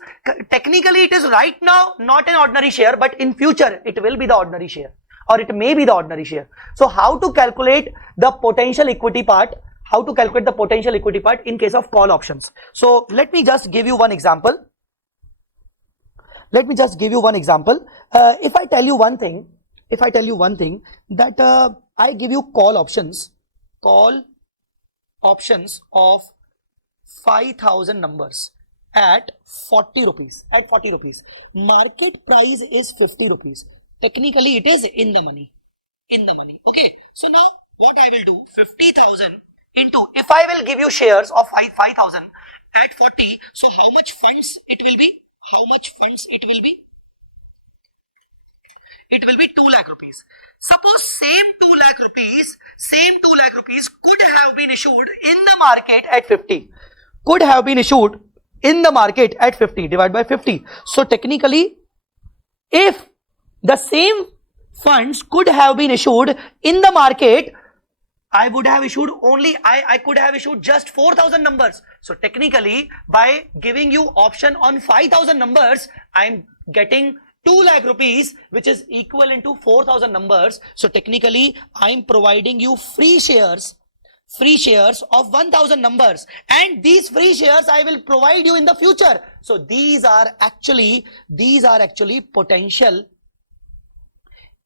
technically it is right now not an ordinary share, but in future it will be the ordinary share, or it may be the ordinary share. So how to calculate the potential equity part? How to calculate the potential equity part in case of call options? So let me just give you one example. If I tell you one thing, that I give you call options of 5,000 numbers at 40 rupees. Market price is 50 rupees. Technically it is in the money. Okay. So now what I will do, 50,000 into, if I will give you shares of 5,000 at 40, so how much funds it will be? It will be 2 lakh rupees. Suppose same 2 lakh rupees could have been issued in the market at 50. Could have been issued in the market at 50 divided by 50. So technically, if the same funds could have been issued in the market, I would have issued only, I could have issued just 4,000 numbers. So technically, by giving you option on 5,000 numbers, I am getting 2 lakh rupees, which is equivalent to 4,000 numbers. So technically, I am providing you free shares of 1,000 numbers, and these free shares I will provide you in the future. So these are actually potential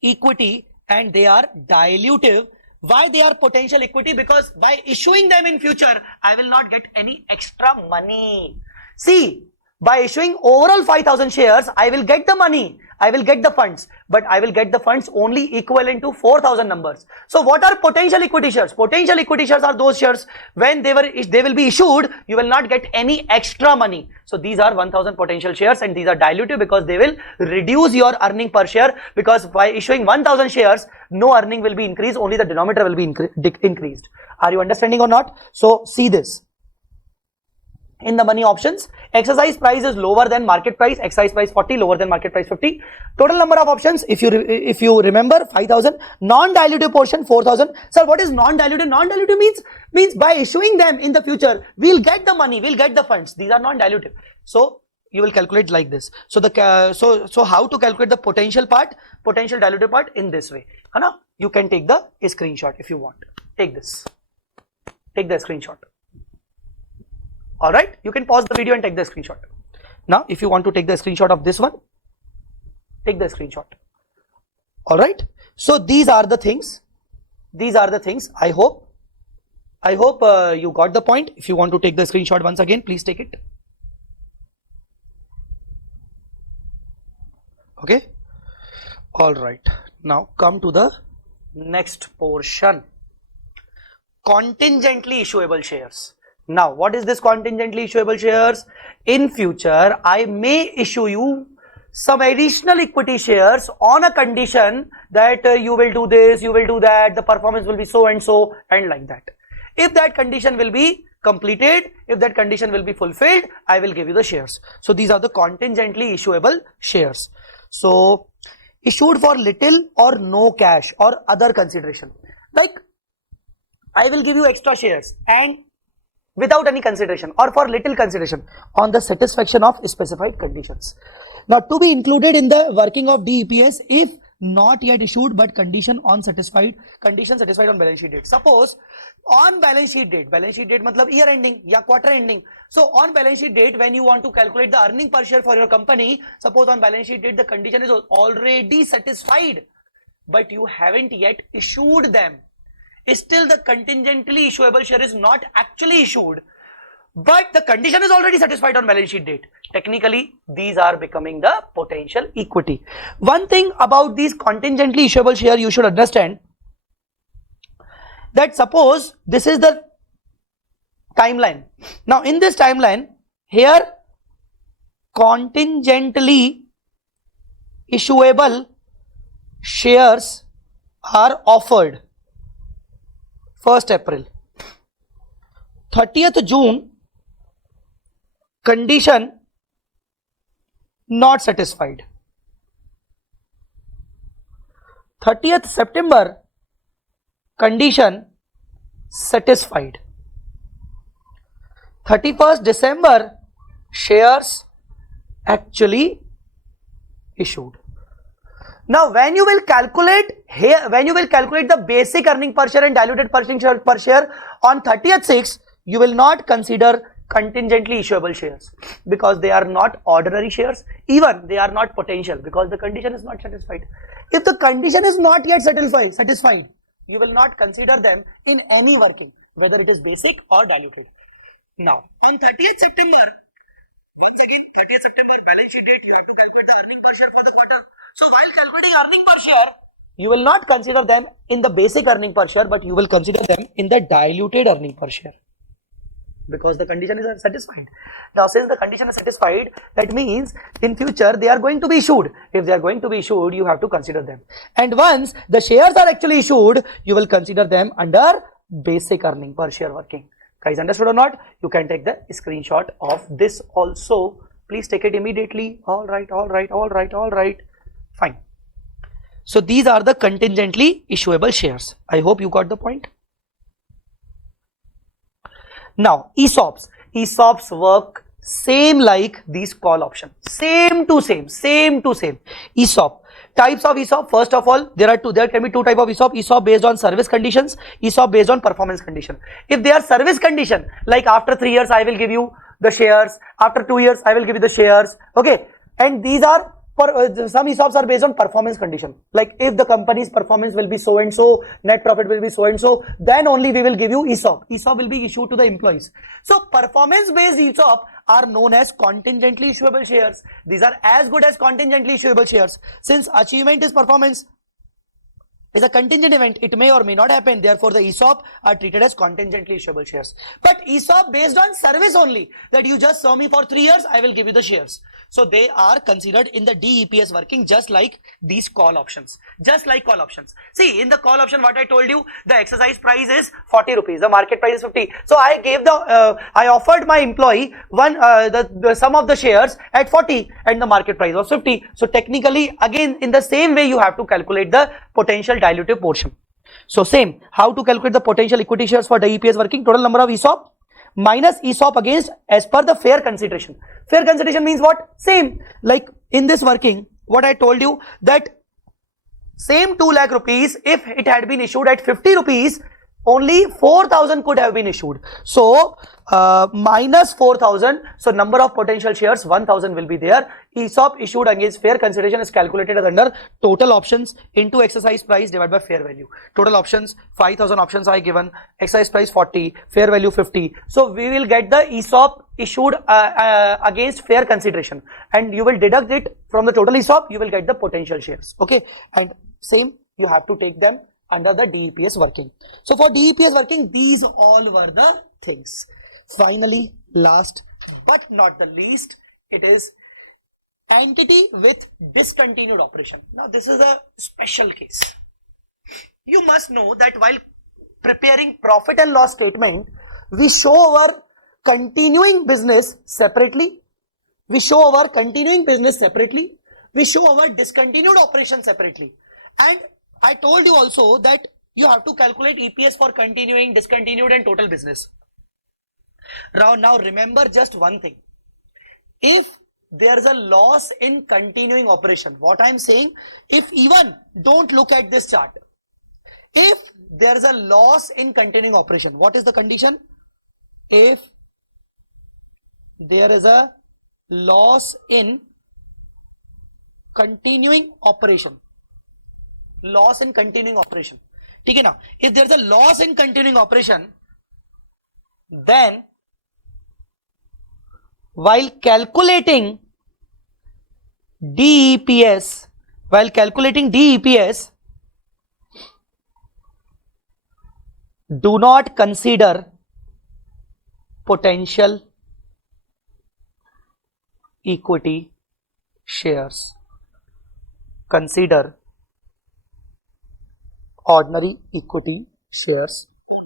equity and they are dilutive. Why they are potential equity? Because by issuing them in future, I will not get any extra money. See, by issuing overall 5,000 shares, I will get the money, I will get the funds, but I will get the funds only equivalent to 4,000 numbers. So what are potential equity shares? Potential equity shares are those shares when they will be issued, you will not get any extra money. So these are 1,000 potential shares, and these are dilutive because they will reduce your earning per share, because by issuing 1,000 shares, no earning will be increased, only the denominator will be increased. Are you understanding or not? So see this. In the money options, exercise price is lower than market price, exercise price 40, lower than market price 50. Total number of options, if you remember, 5,000. Non-dilutive portion 4,000. Sir, what is non-dilutive? Non-dilutive means by issuing them in the future, we'll get the money, we'll get the funds. These are non-dilutive. So you will calculate like this. So the so how to calculate the potential dilutive part in this way? You can take the screenshot if you want. Take this. Take the screenshot. Alright, you can pause the video and take the screenshot. Now, if you want to take the screenshot of this one, take the screenshot. Alright, so these are the things. These are the things. I hope you got the point. If you want to take the screenshot once again, please take it. Okay. Alright, now come to the next portion. Contingently issuable shares. Now, what is this contingently issuable shares? In future, I may issue you some additional equity shares on a condition that you will do this, you will do that, the performance will be so and so, and like that. If that condition will be completed, if that condition will be fulfilled, I will give you the shares. So these are the contingently issuable shares. So issued for little or no cash or other consideration. Like, I will give you extra shares and without any consideration or for little consideration on the satisfaction of specified conditions. Now, to be included in the working of DEPS if not yet issued but condition satisfied on balance sheet date. Suppose on balance sheet date matlab year ending ya quarter ending. So on balance sheet date, when you want to calculate the earning per share for your company, suppose on balance sheet date the condition is already satisfied but you haven't yet issued them. Still the contingently issuable share is not actually issued, but the condition is already satisfied on balance sheet date. Technically, these are becoming the potential equity. One thing about these contingently issuable share you should understand, that suppose this is the timeline. Now in this timeline, here contingently issuable shares are offered 1st April, 30th June, condition not satisfied, 30th September, condition satisfied, 31st December, shares actually issued. Now, when you will calculate the basic earning per share and diluted per share on 30th 6, you will not consider contingently issuable shares because they are not ordinary shares. Even they are not potential because the condition is not satisfied. If the condition is not yet satisfied, you will not consider them in any working, whether it is basic or diluted. Now, on 30th September, once again 30th September balance sheet date, you have to calculate the earning per share for the quarter. So while calculating earning per share, you will not consider them in the basic earning per share, but you will consider them in the diluted earning per share because the condition is satisfied. Now, since the condition is satisfied, that means in future they are going to be issued. If they are going to be issued, you have to consider them. And once the shares are actually issued, you will consider them under basic earning per share working. Guys, understood or not? You can take the screenshot of this also. Please take it immediately. All right. Fine. So these are the contingently issuable shares. I hope you got the point. Now ESOPs work same like these call options. Same to same. ESOP. Types of ESOP. First of all, there can be two types of ESOP. ESOP based on service conditions, ESOP based on performance condition. If they are service condition, like after 3 years I will give you the shares, after 2 years I will give you the shares, okay, and these are some ESOPs are based on performance condition. Like if the company's performance will be so and so, net profit will be so and so, then only we will give you ESOP. ESOP will be issued to the employees. So performance based ESOP are known as contingently issuable shares. These are as good as contingently issuable shares. Since achievement is performance, is a contingent event, it may or may not happen, therefore the ESOP are treated as contingently issuable shares. But ESOP based on service only, that you just serve me for 3 years, I will give you the shares. So they are considered in the DEPS working just like these call options. Just like call options. See, in the call option, what I told you, the exercise price is 40 rupees, the market price is 50. So I gave I offered my employee the sum of the shares at 40 and the market price was 50. So technically, again, in the same way, you have to calculate the potential dilutive portion. So same, how to calculate the potential equity shares for DEPS working? Total number of ESOP minus ESOP against as per the fair consideration. Fair consideration means what? Same, like in this working, what I told you, that same 2 lakh rupees, if it had been issued at 50 rupees, only 4,000 could have been issued. So minus 4,000, so number of potential shares 1,000 will be there. ESOP issued against fair consideration is calculated as under total options into exercise price divided by fair value. Total options, 5,000 options are given, exercise price 40, fair value 50. So we will get the ESOP issued against fair consideration, and you will deduct it from the total ESOP, you will get the potential shares. Okay, and same, you have to take them under the DEPS working. So for DEPS working, these all were the things. Finally, last but not the least, it is entity with discontinued operation. Now this is a special case. You must know that while preparing profit and loss statement, we show our continuing business separately, we show our continuing business separately, we show our discontinued operation separately, and I told you also that you have to calculate EPS for continuing, discontinued and total business. Now remember just one thing. If there is a loss in continuing operation, what I am saying, if even, don't look at this chart. If there is a loss in continuing operation, what is the condition? If there is a loss in continuing operation, loss in continuing operation. Okay, now if there is a loss in continuing operation, then while calculating DEPS, do not consider potential equity shares. Consider ordinary equity shares only.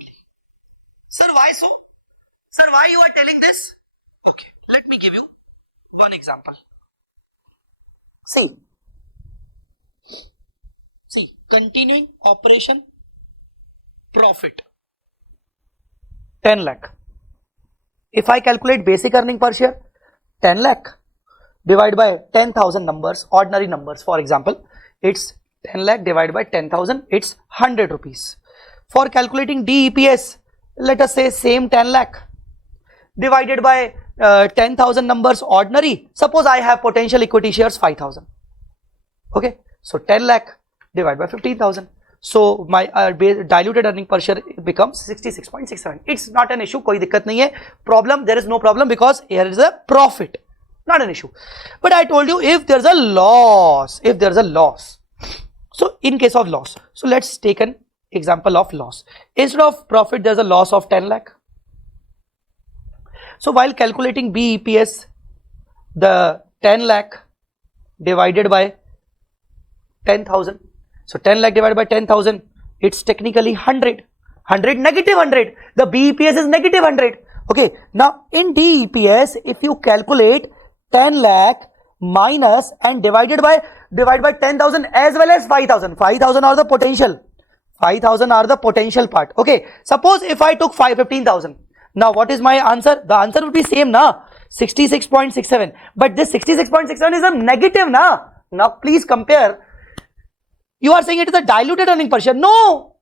Sir, why so? Sir, why you are telling this? Okay, let me give you one example. See, continuing operation profit 10 lakh. If I calculate basic earning per share 10 lakh divided by 10,000 numbers, ordinary numbers, for example, it's 10 lakh divided by 10,000, it's 100 rupees. For calculating DEPS, let us say same 10 lakh divided by 10,000 numbers ordinary. Suppose I have potential equity shares 5,000. Okay, so 10 lakh divided by 15,000. So my diluted earning per share becomes 66.67. It's not an issue. कोई दिक्कत नहीं है. Problem, there is no problem because here is a profit. Not an issue. But I told you if there's a loss, so in case of loss, so let's take an example of loss. Instead of profit, there's a loss of 10 lakh. So while calculating BEPS, the 10 lakh divided by 10,000. So 10 lakh divided by 10,000, it's technically 100. 100 negative 100. The BEPS is negative 100. Okay. Now in DEPS, if you calculate 10 lakh minus and divided by 10,000 as well as 5,000. 5,000 are the potential. 5,000 are the potential part. Okay. Suppose if I took 15,000. Now what is my answer? The answer would be same na, 66.67. But this 66.67 is a negative na. Now please compare. You are saying it is a diluted earning per share. No.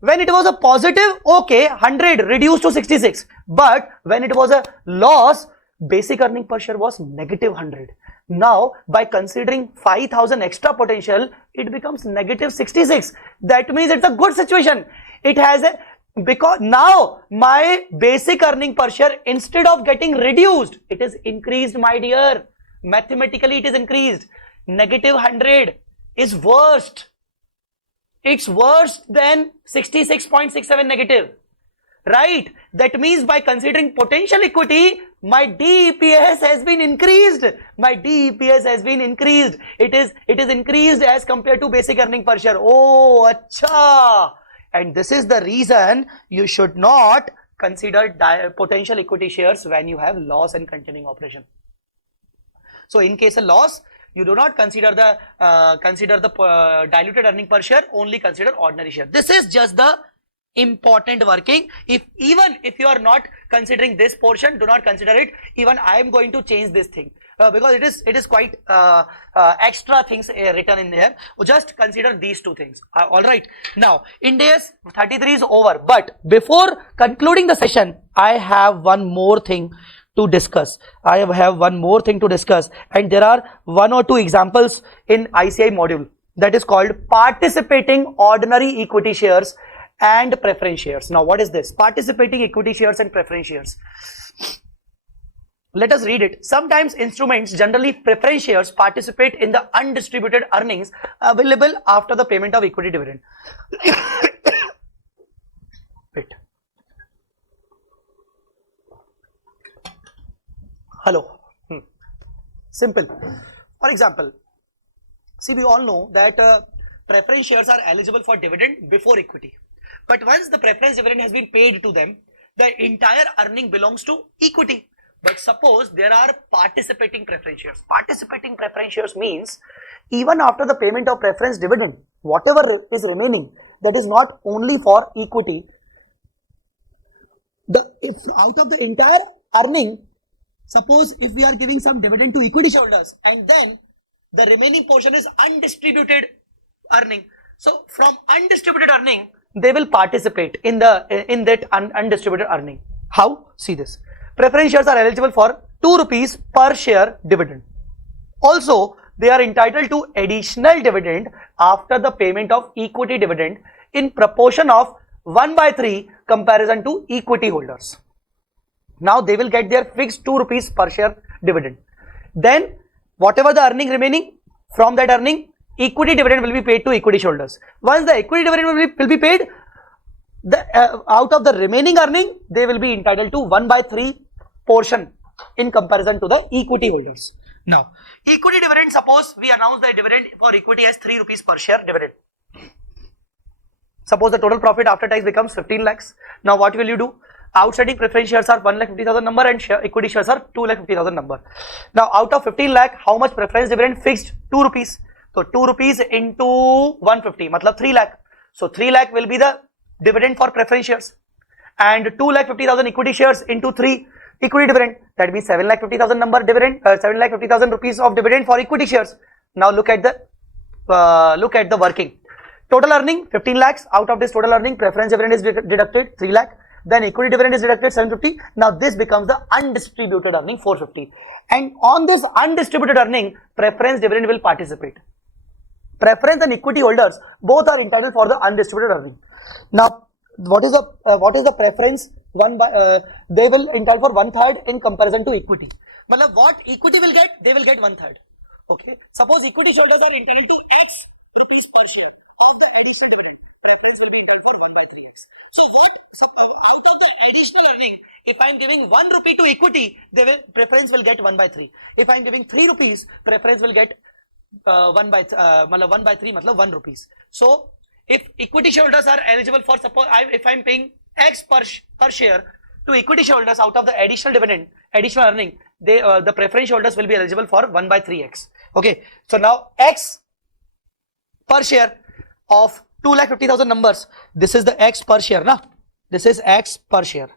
When it was a positive, okay, 100 reduced to 66. But when it was a loss, basic earning per share was negative 100. Now by considering 5,000 extra potential, it becomes negative 66. That means it's a good situation. It has a, because now my basic earning per share, instead of getting reduced, it is increased, my dear. Mathematically it is increased. Negative 100 is worst. It's worse than 66.67 negative, right? That means by considering potential equity, my DEPS has been increased. My DEPS has been increased. It is increased as compared to basic earning per share. Oh, acha. And this is the reason you should not consider potential equity shares when you have loss and continuing operation. So in case of loss, you do not consider the diluted earning per share, only consider ordinary share. This is just the important working. Even if you are not considering this portion, do not consider it. Even I am going to change this thing because it is quite extra things written in there. Just consider these two things. All right. Now INDAS 33 is over, but before concluding the session, I have one more thing to discuss. I have one more thing to discuss, and there are one or two examples in ICI module that is called participating ordinary equity shares and preference shares. Now what is this? Participating equity shares and preference shares. Let us read it. Sometimes instruments, generally preference shares, participate in the undistributed earnings available after the payment of equity dividend. Wait. Hello. Simple. For example, see, we all know that preference shares are eligible for dividend before equity. But once the preference dividend has been paid to them, the entire earning belongs to equity. But suppose there are participating preference shares. Participating preference shares means even after the payment of preference dividend, whatever is remaining, that is not only for equity. If out of the entire earning, suppose if we are giving some dividend to equity shareholders and then the remaining portion is undistributed earning. So from undistributed earning, they will participate in that undistributed earning. How? See this. Preference shares are eligible for 2 rupees per share dividend. Also, they are entitled to additional dividend after the payment of equity dividend in proportion of 1/3 comparison to equity holders. Now they will get their fixed 2 rupees per share dividend. Then whatever the earning remaining, from that earning, equity dividend will be paid to equity shareholders. Once the equity dividend will be paid, out of the remaining earning, they will be entitled to 1/3 portion in comparison to the equity holders. Now, equity dividend, suppose we announce the dividend for equity as 3 rupees per share dividend. Suppose the total profit after tax becomes 15 lakhs. Now what will you do? Outstanding preference shares are 1,50,000 number and equity shares are 2,50,000 number. Now out of 15 lakh, how much preference dividend? Fixed 2 rupees. So 2 rupees into 150, matlab 3 lakh. So 3 lakh will be the dividend for preference shares. And 2,50,000 equity shares into 3 equity dividend. That means 7,50,000 number dividend, 7,50,000 rupees of dividend for equity shares. Now look at the working. Total earning 15 lakhs. Out of this total earning, preference dividend is deducted 3 lakh. Then equity dividend is deducted 750. Now this becomes the undistributed earning 450. And on this undistributed earning, preference dividend will participate. Preference and equity holders both are entitled for the undistributed earning. Now what is the preference? They will entitle for 1/3 in comparison to equity. Matlab what equity will get? They will get 1/3. Okay. Suppose equity holders are entitled to X rupees per share of the additional dividend. Preference will be entitled for 1/3x. So what out of the additional earning, if I am giving 1 rupee to equity, preference will get 1/3. If I am giving 3 rupees, preference will get 1/3 matlab 1 rupees. So if equity shareholders are eligible for, suppose if I am paying X per share to equity shareholders out of the additional dividend, additional earning, the preference holders will be eligible for 1/3x. Okay. So now X per share of 2,50,000 numbers. This is the X per share, na? This is X per share,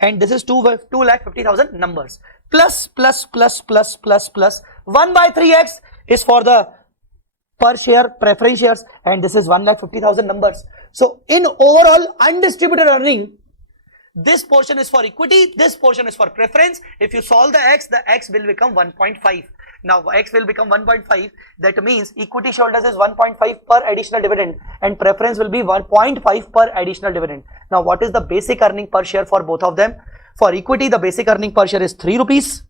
and this is 2,50,000 numbers. Plus 1/3x is for the per share preference shares, and this is 1,50,000 numbers. So in overall undistributed earning, This portion is for equity, this portion is for preference. If you solve the x will become 1.5. Now x will become 1.5. That means equity shareholders is 1.5 per additional dividend and preference will be 1.5 per additional dividend. Now what is the basic earning per share for both of them? For equity, the basic earning per share is 3 rupees.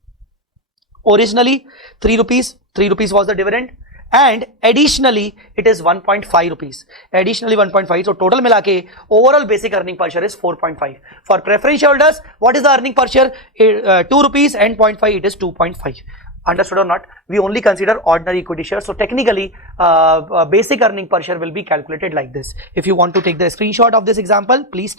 Originally 3 rupees, 3 rupees was the dividend. And additionally it is 1.5 rupees, additionally 1.5. So total milake overall basic earning per share is 4.5. For preference shareholders, what is the earning per share? 2 rupees and 0.5, it is 2.5. Understood or not? We only consider ordinary equity shares. So technically basic earning per share will be calculated like this. If you want to take the screenshot of this example, please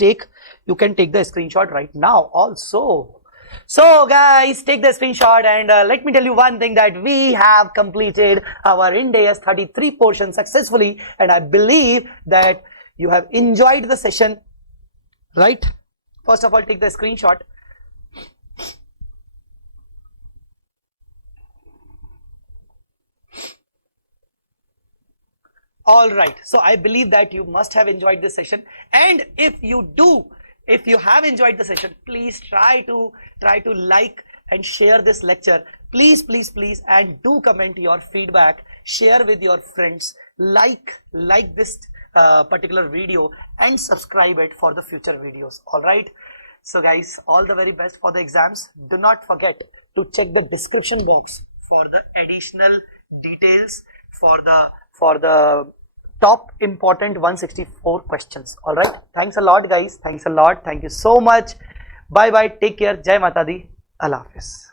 you can take the screenshot right now also. So guys, take the screenshot and let me tell you one thing, that we have completed our INDAS 33 portion successfully, and I believe that you have enjoyed the session, right? First of all, take the screenshot. All right, so I believe that you must have enjoyed this session, and if you have enjoyed the session, please try to like and share this lecture, please, and do comment your feedback, share with your friends, like this particular video and subscribe it for the future videos. All right, so guys, all the very best for the exams. Do not forget to check the description box for the additional details for the top important 164 questions. All right, thanks a lot guys, thanks a lot, thank you so much. Bye bye, take care, Jai Mata Di, Allah Hafiz.